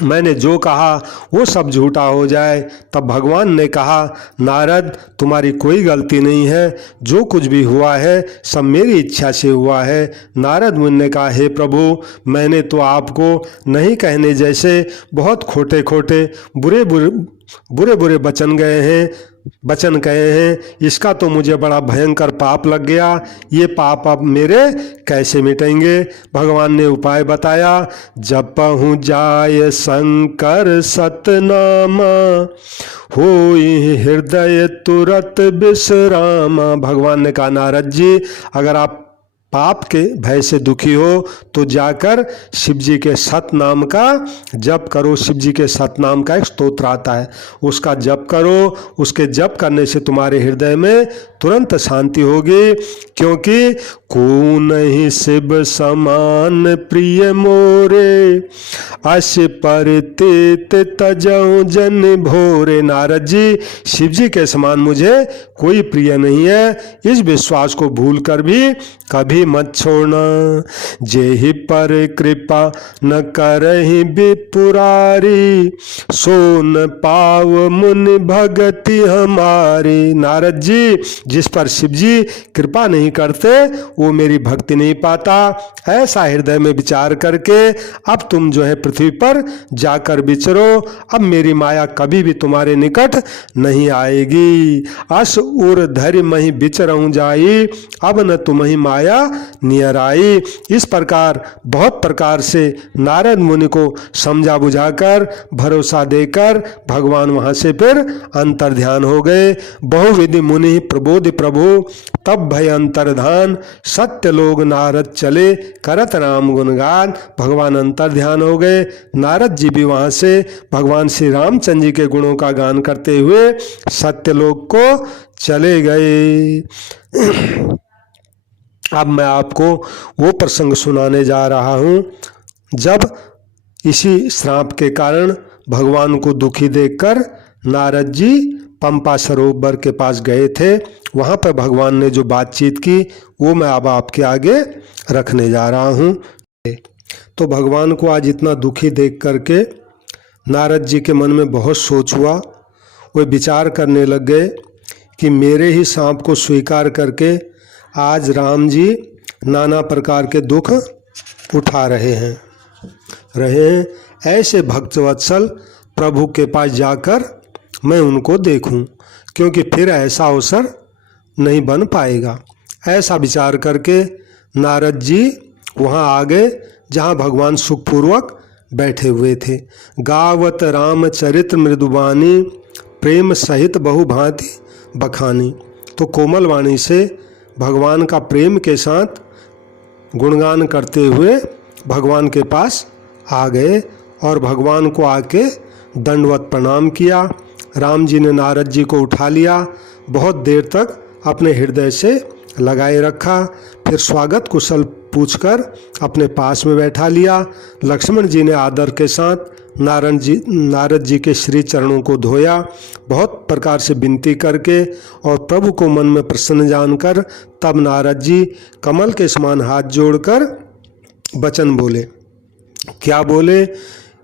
मैंने जो कहा वो सब झूठा हो जाए। तब भगवान ने कहा, नारद तुम्हारी कोई गलती नहीं है, जो कुछ भी हुआ है सब मेरी इच्छा से हुआ है। नारद मुनि ने कहा, हे प्रभु, मैंने तो आपको नहीं कहने जैसे बहुत खोटे खोटे बुरे वचन कहे हैं, इसका तो मुझे बड़ा भयंकर पाप लग गया, ये पाप अब मेरे कैसे मिटेंगे। भगवान ने उपाय बताया, जपहु जाय शंकर सतनामा, होई हृदय तुरत विश्रामा। भगवान ने कहा, नारद जी अगर आप पाप के भय से दुखी हो तो जाकर शिव जी के सत नाम का जप करो। शिव जी के सत नाम का एक स्तोत्र आता है, उसका जप करो। उसके जप करने से तुम्हारे हृदय में तुरंत शांति होगी, क्योंकि को नहीं शिव समान प्रिय मोरे, अस परितेत तजऊ जन भोरे। नारद जी, शिव जी के समान मुझे कोई प्रिय नहीं है, इस विश्वास को भूल कर भी कभी मत छोड़ना। जेहि पर कृपा न करहि विपुरारी, सोन पाव मुनि भगति हमारी। नारद जी, जिस पर शिव जी कृपा नहीं करते वो मेरी भक्ति नहीं पाता। ऐसा हृदय में विचार करके अब तुम जो है पृथ्वी पर जाकर विचरो, अब मेरी माया कभी भी तुम्हारे निकट नहीं आएगी। अस उर धरि मही विचरऊं जाई, अब न तुम्हें माया नियर आई। इस प्रकार बहुत प्रकार से नारद मुनि को समझा बुझाकर भरोसा देकर भगवान वहाँ से फिर अंतर ध्यान हो गए। बहुविधि मुनि प्रबोधि प्रभु तब भय अंतर्धान, सत्य लोग नारद चले करत राम गुणगान। भगवान अंतर ध्यान हो गए। नारद जी भी वहाँ से भगवान श्री रामचंद्र जी के गुणों का गान करते हुए सत्यलोक को चले गए। अब मैं आपको वो प्रसंग सुनाने जा रहा हूँ जब इसी श्राप के कारण भगवान को दुखी देखकर नारद जी पंपा सरोवर के पास गए थे। वहाँ पर भगवान ने जो बातचीत की वो मैं अब आपके आगे रखने जा रहा हूँ। तो भगवान को आज इतना दुखी देख करके नारद जी के मन में बहुत सोच हुआ। वे विचार करने लग गए कि मेरे ही सांप को स्वीकार करके आज राम जी नाना प्रकार के दुख उठा रहे हैं। ऐसे भक्तवत्सल प्रभु के पास जाकर मैं उनको देखूं, क्योंकि फिर ऐसा अवसर नहीं बन पाएगा। ऐसा विचार करके नारद जी वहाँ आ गए जहाँ भगवान सुखपूर्वक बैठे हुए थे। गावत राम चरित्र मृदुबानी, प्रेम सहित बहुभांति बखानी। तो कोमल वाणी से भगवान का प्रेम के साथ गुणगान करते हुए भगवान के पास आ गए और भगवान को आके दंडवत प्रणाम किया। राम जी ने नारद जी को उठा लिया, बहुत देर तक अपने हृदय से लगाए रखा, फिर स्वागत कुशल पूछकर अपने पास में बैठा लिया। लक्ष्मण जी ने आदर के साथ नारद जी के श्री चरणों को धोया, बहुत प्रकार से विनती करके और प्रभु को मन में प्रसन्न जानकर तब नारद जी कमल के समान हाथ जोड़कर वचन बोले। क्या बोले?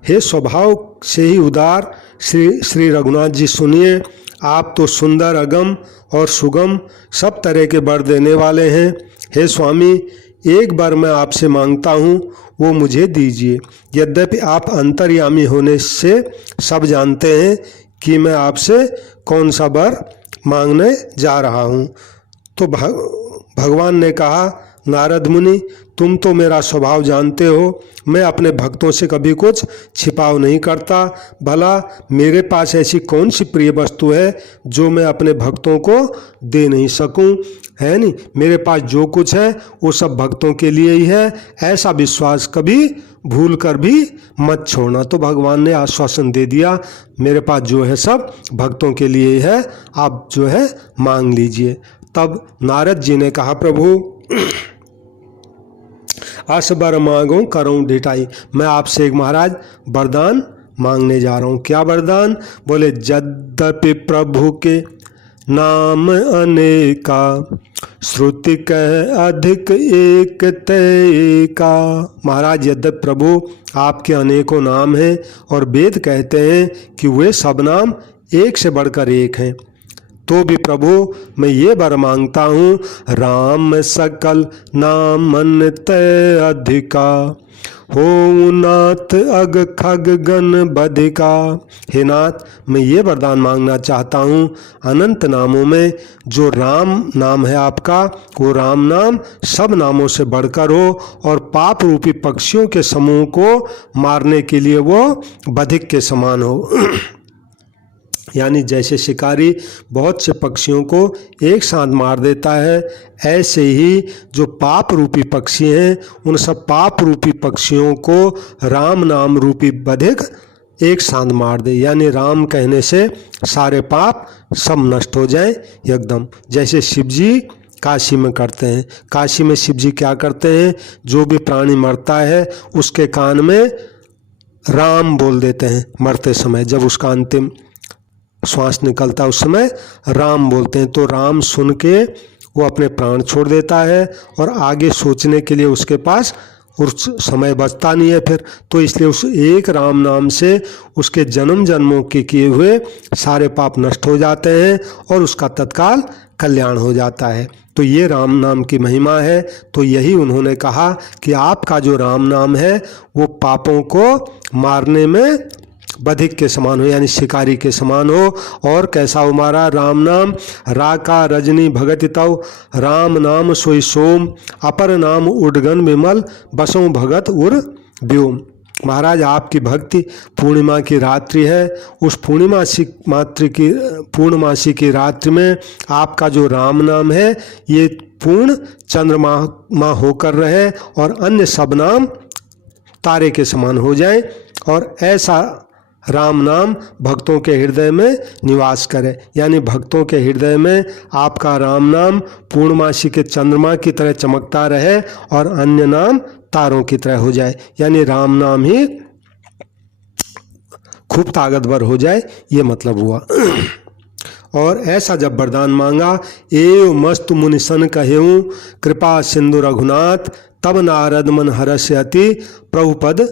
हे स्वभाव से ही उदार श्री रघुनाथ जी, सुनिए, आप तो सुंदर, अगम और सुगम सब तरह के वर देने वाले हैं। हे स्वामी, एक बार मैं आपसे मांगता हूँ, वो मुझे दीजिए। यद्यपि आप अंतर्यामी होने से सब जानते हैं कि मैं आपसे कौन सा वर मांगने जा रहा हूँ। तो भगवान ने कहा, नारद मुनि, तुम तो मेरा स्वभाव जानते हो, मैं अपने भक्तों से कभी कुछ छिपाव नहीं करता। भला मेरे पास ऐसी कौन सी प्रिय वस्तु है जो मैं अपने भक्तों को दे नहीं सकूं, है नहीं। मेरे पास जो कुछ है वो सब भक्तों के लिए ही है, ऐसा विश्वास कभी भूल कर भी मत छोड़ना। तो भगवान ने आश्वासन दे दिया, मेरे पास जो है सब भक्तों के लिए है, आप जो है मांग लीजिए। तब नारद जी ने कहा, प्रभु असबर मांगो करूं ढिठाई, मैं आपसे एक महाराज वरदान मांगने जा रहा हूँ। क्या वरदान? बोले, यद्यपि प्रभु के नाम अनेका, श्रुति कह अधिक एक तैका। महाराज, यद्यपि प्रभु आपके अनेकों नाम हैं और वेद कहते हैं कि वे सब नाम एक से बढ़कर एक हैं, तो भी प्रभु मैं ये वर मांगता हूँ, राम सकल नाम मन तय अधिका, हो नाथ अग खग गण बधिका। हे नाथ, मैं ये वरदान मांगना चाहता हूँ, अनंत नामों में जो राम नाम है आपका, वो राम नाम सब नामों से बढ़कर हो और पाप रूपी पक्षियों के समूह को मारने के लिए वो बधिक के समान हो। यानी जैसे शिकारी बहुत से पक्षियों को एक साथ मार देता है, ऐसे ही जो पाप रूपी पक्षी हैं उन सब पाप रूपी पक्षियों को राम नाम रूपी बधिक एक साथ मार दे। यानी राम कहने से सारे पाप सब नष्ट हो जाएं एकदम, जैसे शिव जी काशी में करते हैं। काशी में शिव जी क्या करते हैं, जो भी प्राणी मरता है उसके कान में राम बोल देते हैं। मरते समय जब उसका अंतिम श्वास निकलता है उस समय राम बोलते हैं, तो राम सुन के वो अपने प्राण छोड़ देता है और आगे सोचने के लिए उसके पास उस समय बचता नहीं है फिर। तो इसलिए उस एक राम नाम से उसके जन्म जन्मों के किए हुए सारे पाप नष्ट हो जाते हैं और उसका तत्काल कल्याण हो जाता है। तो ये राम नाम की महिमा है। तो यही उन्होंने कहा कि आपका जो राम नाम है वो पापों को मारने में बधिक के समान हो यानी शिकारी के समान हो। और कैसा हो महाराज, राम नाम राका रजनी भगति तव, राम नाम सोई सोम, अपर नाम उडगन विमल, बसों भगत उर व्योम। महाराज आपकी भक्ति पूर्णिमा की रात्रि है, उस पूर्णमासी की रात्रि में आपका जो राम नाम है ये पूर्ण चंद्रमा होकर रहे और अन्य सब नाम तारे के समान हो जाए, और ऐसा राम नाम भक्तों के हृदय में निवास करे। यानी भक्तों के हृदय में आपका राम नाम पूर्णमासी के चंद्रमा की तरह चमकता रहे और अन्य नाम तारों की तरह हो जाए, यानी राम नाम ही खूब ताकतवर हो जाए, ये मतलब हुआ। और ऐसा जब वरदान मांगा, एव मस्तु मुनिसन कहेऊँ कृपा सिंधु रघुनाथ, तब नारद मन हर्षयति प्रभुपद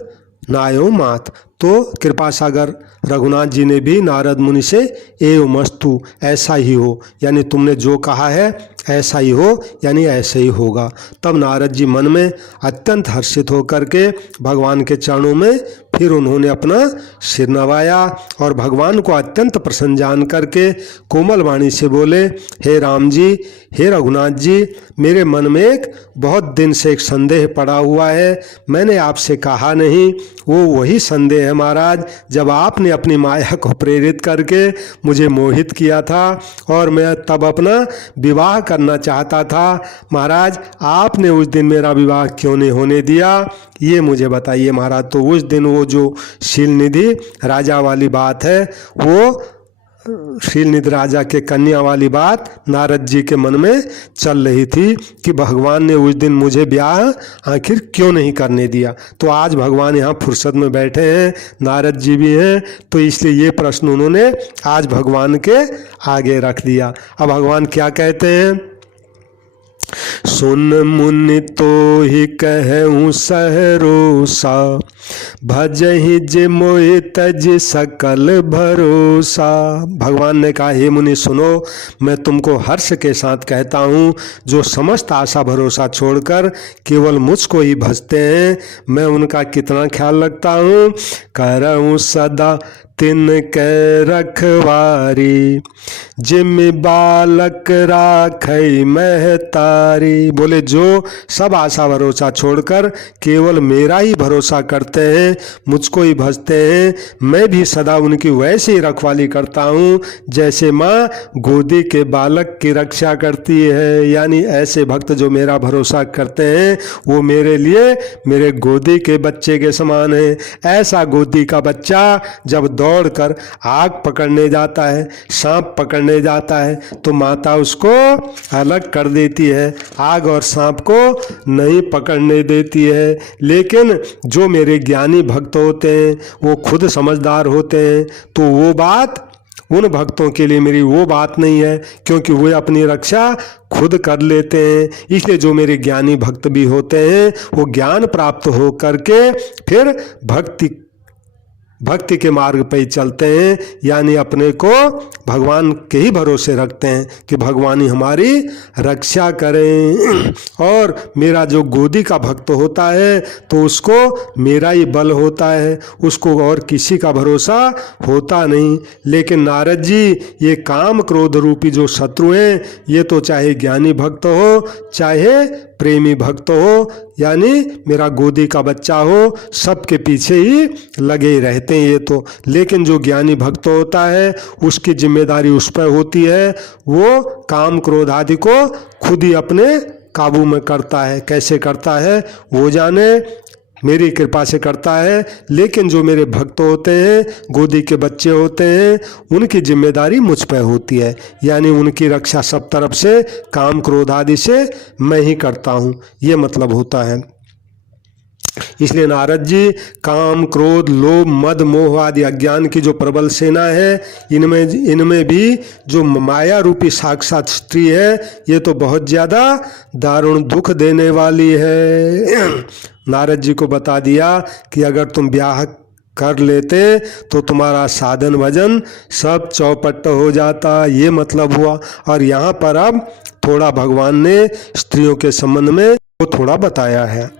नायो मात। तो कृपा सागर रघुनाथ जी ने भी नारद मुनि से एव मस्तु ऐसा ही हो, यानी तुमने जो कहा है ऐसा ही हो, यानी ऐसे ही होगा। तब नारद जी मन में अत्यंत हर्षित होकर के भगवान के चरणों में फिर उन्होंने अपना सिर नवाया और भगवान को अत्यंत प्रसन्न जान करके कोमल वाणी से बोले, हे राम जी, हे रघुनाथ जी, मेरे मन में एक बहुत दिन से एक संदेह पड़ा हुआ है, मैंने आपसे कहा नहीं, वो वही संदेह है महाराज जब आपने अपनी माया को प्रेरित करके मुझे मोहित किया था और मैं तब अपना विवाह करना चाहता था। महाराज आपने उस दिन मेरा विवाह क्यों नहीं होने दिया, ये मुझे बताइए महाराज। तो उस दिन वो जो शीलनिधि राजा वाली बात है, वो शीलनिधि राजा के कन्या वाली बात नारद जी के मन में चल रही थी कि भगवान ने उस दिन मुझे ब्याह आखिर क्यों नहीं करने दिया। तो आज भगवान यहाँ फुर्सत में बैठे हैं, नारद जी भी हैं, तो इसलिए ये प्रश्न उन्होंने आज भगवान के आगे रख दिया। अब भगवान क्या कहते हैं, सुन मुनि तो ही कहूँ सहरोसा, भजहि जे मोहि तज सकल भरोसा। भगवान ने कहा, हे मुनि सुनो, मैं तुमको हर्ष के साथ कहता हूँ, जो समस्त आशा भरोसा छोड़कर केवल मुझको ही भजते हैं, मैं उनका कितना ख्याल रखता हूँ। करऊँ सदा तिनके रखवारी, जिम बालक राखई महतारी। बोले जो सब आशा भरोसा छोड़कर केवल मेरा ही भरोसा करते हैं, मुझको ही भजते हैं, मैं भी सदा उनकी वैसे ही रखवाली करता हूँ जैसे माँ गोदी के बालक की रक्षा करती है। यानी ऐसे भक्त जो मेरा भरोसा करते हैं वो मेरे लिए मेरे गोदी के बच्चे के समान है। ऐसा गोदी का बच्चा जब दौड़कर आग पकड़ने जाता है, सांप पकड़ने जाता है, तो माता उसको अलग कर देती है, आग और सांप को नहीं पकड़ने देती है। लेकिन जो मेरे ज्ञानी भक्त होते हैं वो खुद समझदार होते हैं, तो वो बात उन भक्तों के लिए मेरी वो बात नहीं है, क्योंकि वे अपनी रक्षा खुद कर लेते हैं। इसलिए जो मेरे ज्ञानी भक्त भी होते हैं वो ज्ञान प्राप्त हो करके फिर भक्ति के मार्ग पे ही चलते हैं, यानी अपने को भगवान के ही भरोसे रखते हैं कि भगवान ही हमारी रक्षा करें। और मेरा जो गोदी का भक्त होता है तो उसको मेरा ही बल होता है, उसको और किसी का भरोसा होता नहीं। लेकिन नारद जी, ये काम क्रोध रूपी जो शत्रु हैं, ये तो चाहे ज्ञानी भक्त हो चाहे प्रेमी भक्त हो, यानी मेरा गोदी का बच्चा हो, सबके पीछे ही लगे रहते हैं ये तो। लेकिन जो ज्ञानी भक्त होता है उसकी जिम्मेदारी उस पर होती है, वो काम क्रोध आदि को खुद ही अपने काबू में करता है। कैसे करता है वो जाने, मेरी कृपा से करता है। लेकिन जो मेरे भक्त होते हैं, गोदी के बच्चे होते हैं, उनकी जिम्मेदारी मुझ पर होती है, यानी उनकी रक्षा सब तरफ से काम क्रोध आदि से मैं ही करता हूँ, ये मतलब होता है। इसलिए नारद जी, काम क्रोध लोभ मद मोह आदि अज्ञान की जो प्रबल सेना है, इनमें भी जो माया रूपी साक्षात स्त्री है, ये तो बहुत ज़्यादा दारुण दुख देने वाली है। नारद जी को बता दिया कि अगर तुम ब्याह कर लेते तो तुम्हारा साधन भजन सब चौपट हो जाता, ये मतलब हुआ। और यहाँ पर अब थोड़ा भगवान ने स्त्रियों के संबंध में वो थोड़ा बताया है।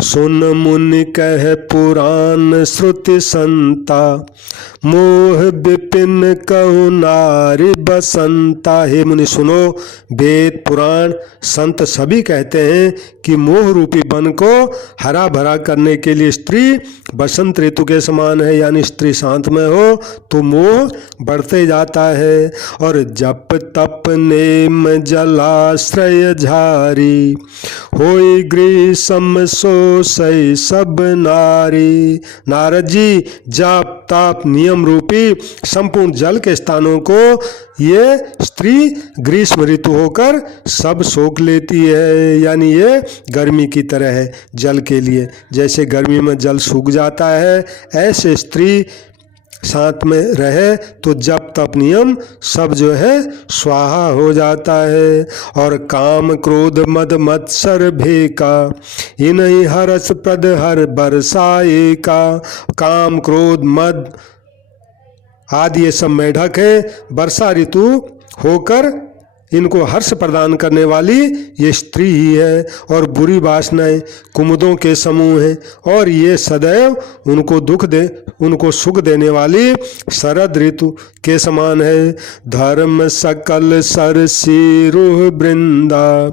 सुन मुनि कह पुराण श्रुति संता, मोह विपिन कहु नारी बसंता। हे मुनि सुनो, वेद पुराण संत सभी कहते हैं कि मोह रूपी वन को हरा भरा करने के लिए स्त्री बसंत ऋतु के समान है, यानी स्त्री शांत में हो तो मोह बढ़ते जाता है। और जप तप नेम जलाश्रय झारी, होई ग्रीसम सो सई सब नारी। नारद जी, जप तप नियम रूपी संपूर्ण जल के स्थानों को ये स्त्री ग्रीष्म ऋतु होकर सब सोख लेती है, यानी ये गर्मी की तरह है जल के लिए। जैसे गर्मी में जल सूख जाता है, ऐसे स्त्री साथ में रहे तो जप तप नियम सब जो है स्वाहा हो जाता है। और काम क्रोध मद मत्सर भेका, इन्हीं हरस प्रद हर बरसाए का। काम क्रोध मद आदि ये सब मेढक है, वर्षा ऋतु होकर इनको हर्ष प्रदान करने वाली ये स्त्री ही है। और बुरी वासनाएं कुमुदों के समूह हैं, और ये सदैव उनको सुख देने वाली शरद ऋतु के समान है। धर्म सकल सरसी रूह वृंदा,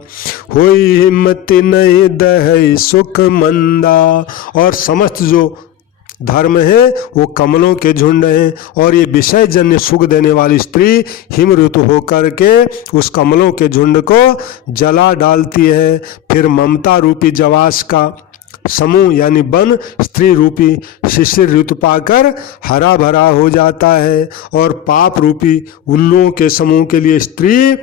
होई हिम्मति नहीं दहै सुख मंदा। और समस्त जो धर्म है वो कमलों के झुंड हैं, और ये विषय जन्य सुख देने वाली स्त्री हिम ऋतु होकर के उस कमलों के झुंड को जला डालती है। फिर ममता रूपी जवास का समूह यानी वन स्त्री रूपी शिशिर ऋतु पाकर हरा भरा हो जाता है। और पाप रूपी उल्लुओं के समूह के लिए स्त्री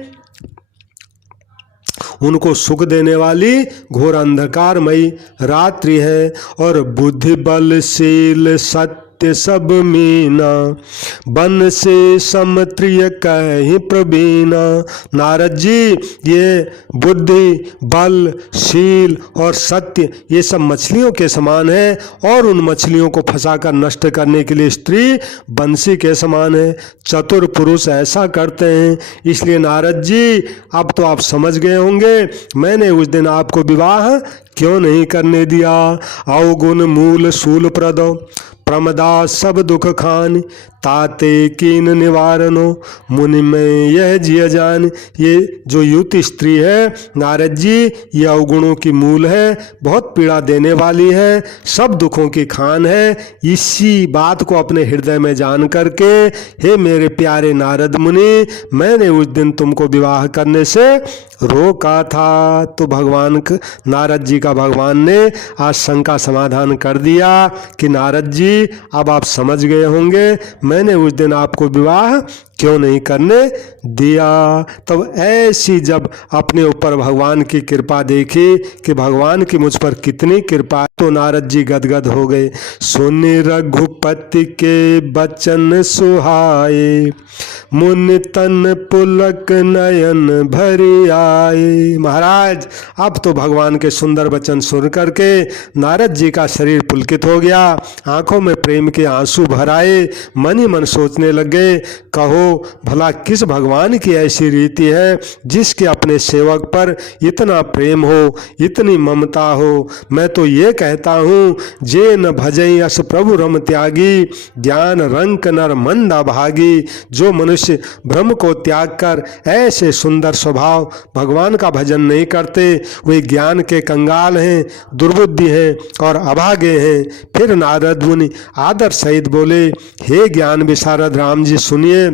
उनको सुख देने वाली घोर अंधकारमयी रात्रि है। और बुद्धि बलशील सत्य सब मीना, बन से समत्रिय कहीं प्रवीणा। नारद जी, ये बुद्धि बल शील और सत्य ये सब मछलियों के समान है, और उन मछलियों को फंसाकर नष्ट करने के लिए स्त्री बंसी के समान है। चतुर पुरुष ऐसा करते हैं। इसलिए नारद जी, अब तो आप समझ गए होंगे मैंने उस दिन आपको विवाह क्यों नहीं करने दिया। अवगुण मूल शूल प्रदो, प्रमदा सब दुख खान, ताते कीन निवारणो, मुनि में यह जिय जान। ये जो युवती स्त्री है नारद जी, ये अवगुणों की मूल है, बहुत पीड़ा देने वाली है, सब दुखों की खान है। इसी बात को अपने हृदय में जान करके हे मेरे प्यारे नारद मुनि, मैंने उस दिन तुमको विवाह करने से रोका था। तो भगवान नारद जी का भगवान ने आज शंका समाधान कर दिया कि नारद जी, अब आप समझ गए होंगे मैंने उस दिन आपको विवाह क्यों नहीं करने दिया। तब ऐसी जब अपने ऊपर भगवान की कृपा देखी कि भगवान की मुझ पर कितनी कृपा, तो नारद जी गदगद हो गए। सुनि रघुपति के बचन सुहाए, मुनि तन पुलक नयन भरी आए। महाराज, अब तो भगवान के सुंदर वचन सुन करके नारद जी का शरीर पुलकित हो गया, आंखों में प्रेम के आंसू भर आए। मन ही मन सोचने लगे, कहो भला किस भगवान की ऐसी रीति है जिसके अपने सेवक पर इतना प्रेम हो, इतनी ममता हो। मैं तो ये कहता हूँ, जे न भजई अस प्रभु रम त्यागी, ज्ञान रंक नर मंदा भागी। जो मनुष्य ब्रह्म को त्याग कर ऐसे सुंदर स्वभाव भगवान का भजन नहीं करते, वे ज्ञान के कंगाल हैं, दुर्बुद्धि हैं और अभागे हैं। फिर नारद मुनि आदर सहित बोले, हे ज्ञान विशारद राम जी सुनिए।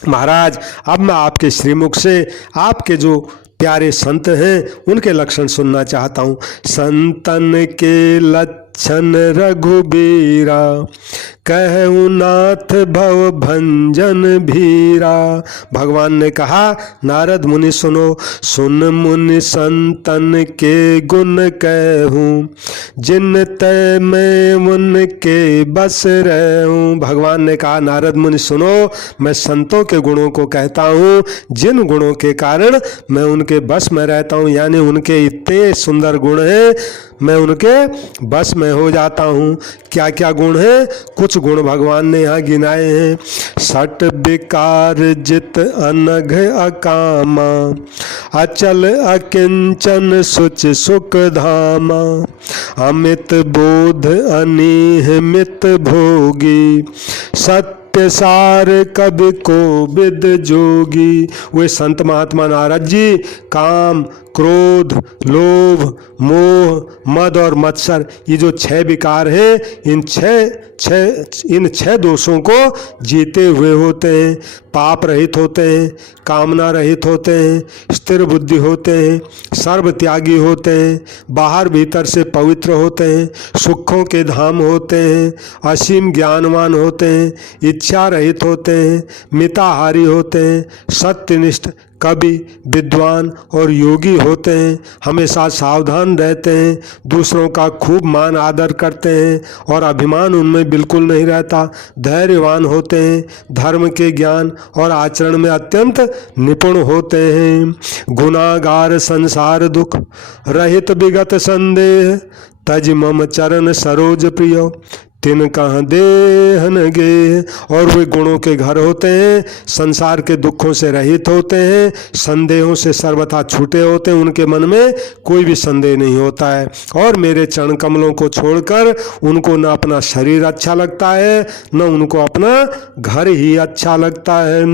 महाराज, अब मैं आपके श्रीमुख से आपके जो प्यारे संत हैं उनके लक्षण सुनना चाहता हूँ। संतन के लक्षण रघुबीरा, कहूँ नाथ भव भंजन भीरा। भगवान ने कहा, नारद मुनि सुनो, सुन मुनि संतन के गुण कहूँ, जिन तय मैं उनके बस रहूँ। भगवान ने कहा, नारद मुनि सुनो, मैं संतों के गुणों को कहता हूँ, जिन गुणों के कारण मैं उनके बस में रहता हूँ, यानी उनके इतने सुंदर गुण हैं, मैं उनके बस में हो जाता हूँ। क्या क्या गुण हैं? कुछ गुण भगवान ने यहाँ गिनाए हैं। सट विकार जित अनघ अकामा, अचल अकिंचन सुच सुख धामा, अमित बोध अनिहमित भोगी, सत्य सार कवि को विद जोगी। वे संत महात्मा नारद जी काम, क्रोध, लोभ, मोह, मद और मत्सर, ये जो 6 विकार हैं, इन छह दोषों को जीते हुए होते हैं, पाप रहित होते हैं, कामना रहित होते हैं, स्थिर बुद्धि होते हैं, सर्व त्यागी होते हैं, बाहर भीतर से पवित्र होते हैं, सुखों के धाम होते हैं, असीम ज्ञानवान होते हैं, इच्छा रहित होते हैं, मिताहारी होते हैं, सत्यनिष्ठ, कवि, विद्वान और योगी होते हैं, हमेशा सावधान रहते हैं, दूसरों का खूब मान आदर करते हैं और अभिमान उनमें बिल्कुल नहीं रहता, धैर्यवान होते हैं, धर्म के ज्ञान और आचरण में अत्यंत निपुण होते हैं, गुनागार संसार दुख रहित विगत संदेह, तज मम चरण सरोज प्रिय, तिन कहाँ देहन गे। और वे गुणों के घर होते हैं, संसार के दुखों से रहित होते हैं, संदेहों से सर्वथा छूटे होते हैं, उनके मन में कोई भी संदेह नहीं होता है। और मेरे चरण कमलों को छोड़कर उनको न अपना शरीर अच्छा लगता है, न उनको अपना घर ही अच्छा लगता है।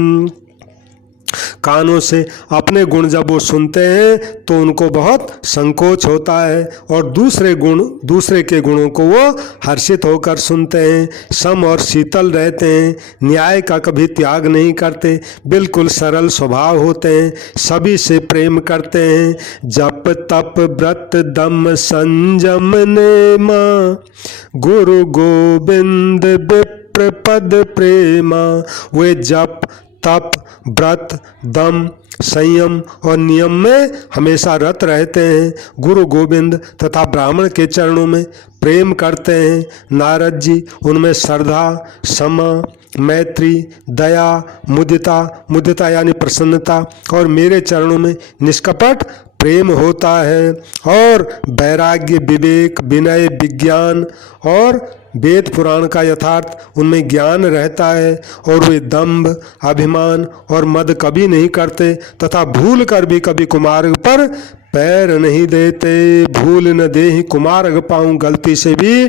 कानों से अपने गुण जब वो सुनते हैं तो उनको बहुत संकोच होता है और दूसरे के गुणों को वो हर्षित होकर सुनते हैं। सम और शीतल रहते हैं, न्याय का कभी त्याग नहीं करते, बिल्कुल सरल स्वभाव होते हैं, सभी से प्रेम करते हैं। जप तप व्रत दम संयम नेमा, गुरु गोविंद विप्र पद प्रेमा। वे जप तप व्रत दम संयम और नियम में हमेशा रत रहते हैं, गुरु गोविंद तथा ब्राह्मण के चरणों में प्रेम करते हैं। नारद जी उनमें श्रद्धा, क्षमा, मैत्री, दया, मुदिता यानी प्रसन्नता और मेरे चरणों में निष्कपट प्रेम होता है। और वैराग्य, विवेक, विनय, विज्ञान और वेद पुराण का यथार्थ उनमें ज्ञान रहता है। और वे दंभ, अभिमान और मद कभी नहीं करते तथा भूल कर भी कभी कुमार्ग पर पैर नहीं देते। भूल न देहि कुमार्ग पाऊं, गलती से भी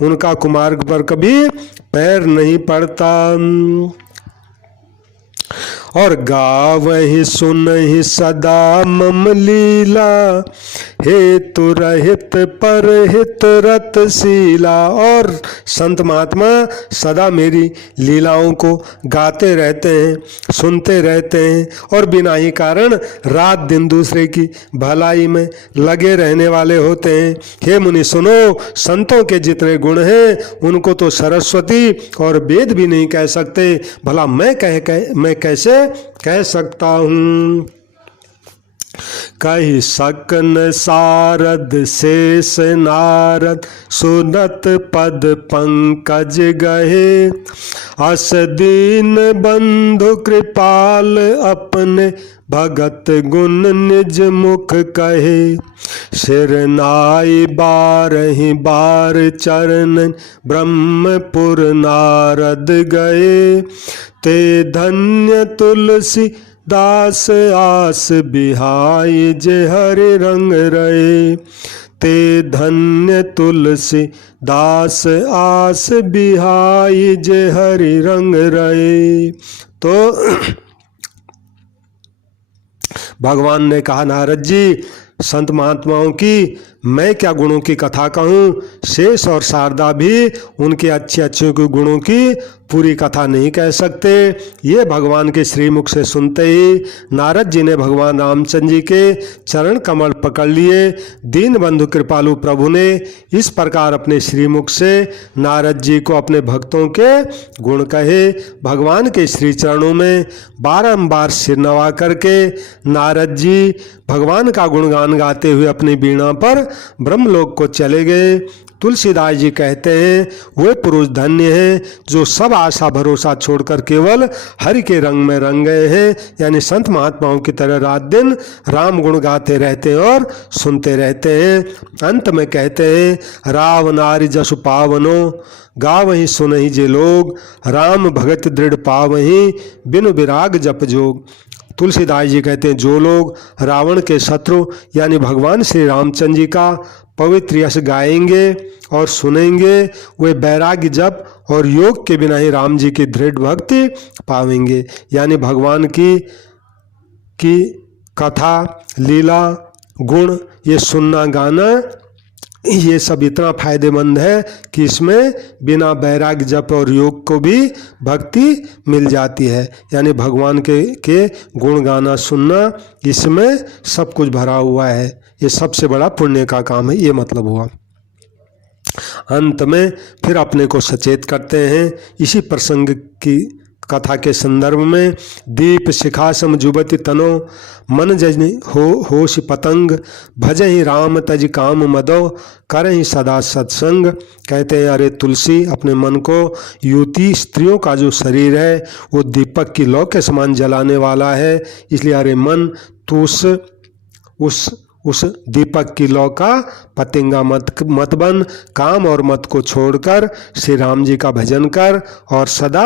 उनका कुमार्ग पर कभी पैर नहीं पड़ता। और गावहि सुनहि सदा मम लीला, हेतु रहित परहित रतशीला। और संत महात्मा सदा मेरी लीलाओं को गाते रहते हैं, सुनते रहते हैं और बिना ही कारण रात दिन दूसरे की भलाई में लगे रहने वाले होते हैं। हे मुनि सुनो, संतों के जितने गुण हैं उनको तो सरस्वती और वेद भी नहीं कह सकते, भला मैं कैसे कह सकता हूँ। कही सकन सारद शेष नारद, सुनत पद पंकज गहे। अस दीन बंधु कृपाल, अपने भगत गुण निज मुख कहे। सिर नाई बारहि बार चरण, ब्रह्मपुर नारद गए। ते धन्य तुलसी दास आस बिहाई, जे हरि रंग रहे। ते धन्य तुलसी दास आस बिहाई, जे हरि रंग रहे। तो भगवान ने कहा, नारद जी, संत महात्माओं की मैं क्या गुणों की कथा कहूँ, शेष और शारदा भी उनके अच्छे अच्छे गुणों की पूरी कथा नहीं कह सकते। ये भगवान के श्रीमुख से सुनते ही नारद जी ने भगवान रामचंद्र जी के चरण कमल पकड़ लिए। दीन बंधु कृपालु प्रभु ने इस प्रकार अपने श्रीमुख से नारद जी को अपने भक्तों के गुण कहे। भगवान के श्री चरणों में बारंबार सिर नवा करके नारद जी भगवान का गुणगान गाते हुए अपनी वीणा पर ब्रह्मलोक को चले गए। तुलसीदास जी कहते हैं, वे पुरुष धन्य हैं जो सब आशा भरोसा छोड़कर केवल हरि के रंग में रंग गए हैं, यानी संत महात्माओं की तरह रात दिन राम गुण गाते रहते हैं और सुनते रहते हैं। अंत में कहते हैं, राव नारी जसु पावनो, गावहि सुनहि जे लोग। राम भगत दृढ़ पावहि, बिनु विराग जप जोग। तुलसीदास जी कहते हैं, जो लोग रावण के शत्रु यानी भगवान श्री रामचंद्र जी का पवित्र यश गाएंगे और सुनेंगे, वे वैराग्य जप और योग के बिना ही राम जी की दृढ़ भक्ति पावेंगे। यानी भगवान की कथा, लीला, गुण ये सुनना गाना ये सब इतना फायदेमंद है कि इसमें बिना वैराग्य जप और योग को भी भक्ति मिल जाती है। यानी भगवान के गुण गाना सुनना, इसमें सब कुछ भरा हुआ है। ये सबसे बड़ा पुण्य का काम है, ये मतलब हुआ। अंत में फिर अपने को सचेत करते हैं इसी प्रसंग की कथा के संदर्भ में। दीप शिखा सम जुबति तनो, मन जजनि होश पतंग, भजहि राम तज काम मदो, करहि सदा सत्संग। कहते हैं, अरे तुलसी, अपने मन को युवती स्त्रियों का जो शरीर है वो दीपक की लौ के समान जलाने वाला है। इसलिए अरे मन, तू उस दीपक की लौ का पतंगा मत बन, काम और मत को छोड़कर श्री राम जी का भजन कर और सदा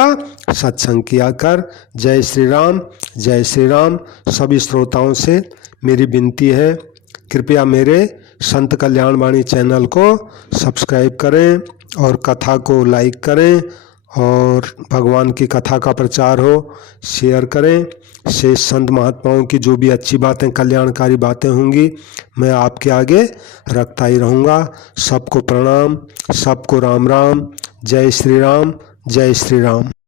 सत्संग किया कर। जय श्री राम, जय श्री राम। सभी श्रोताओं से मेरी विनती है, कृपया मेरे संत कल्याण वाणी चैनल को सब्सक्राइब करें और कथा को लाइक करें और भगवान की कथा का प्रचार हो शेयर करें। शेष संत महात्माओं की जो भी अच्छी बातें, कल्याणकारी बातें होंगी, मैं आपके आगे रखता ही रहूँगा। सबको प्रणाम, सबको राम राम। जय श्री राम, जय श्री राम।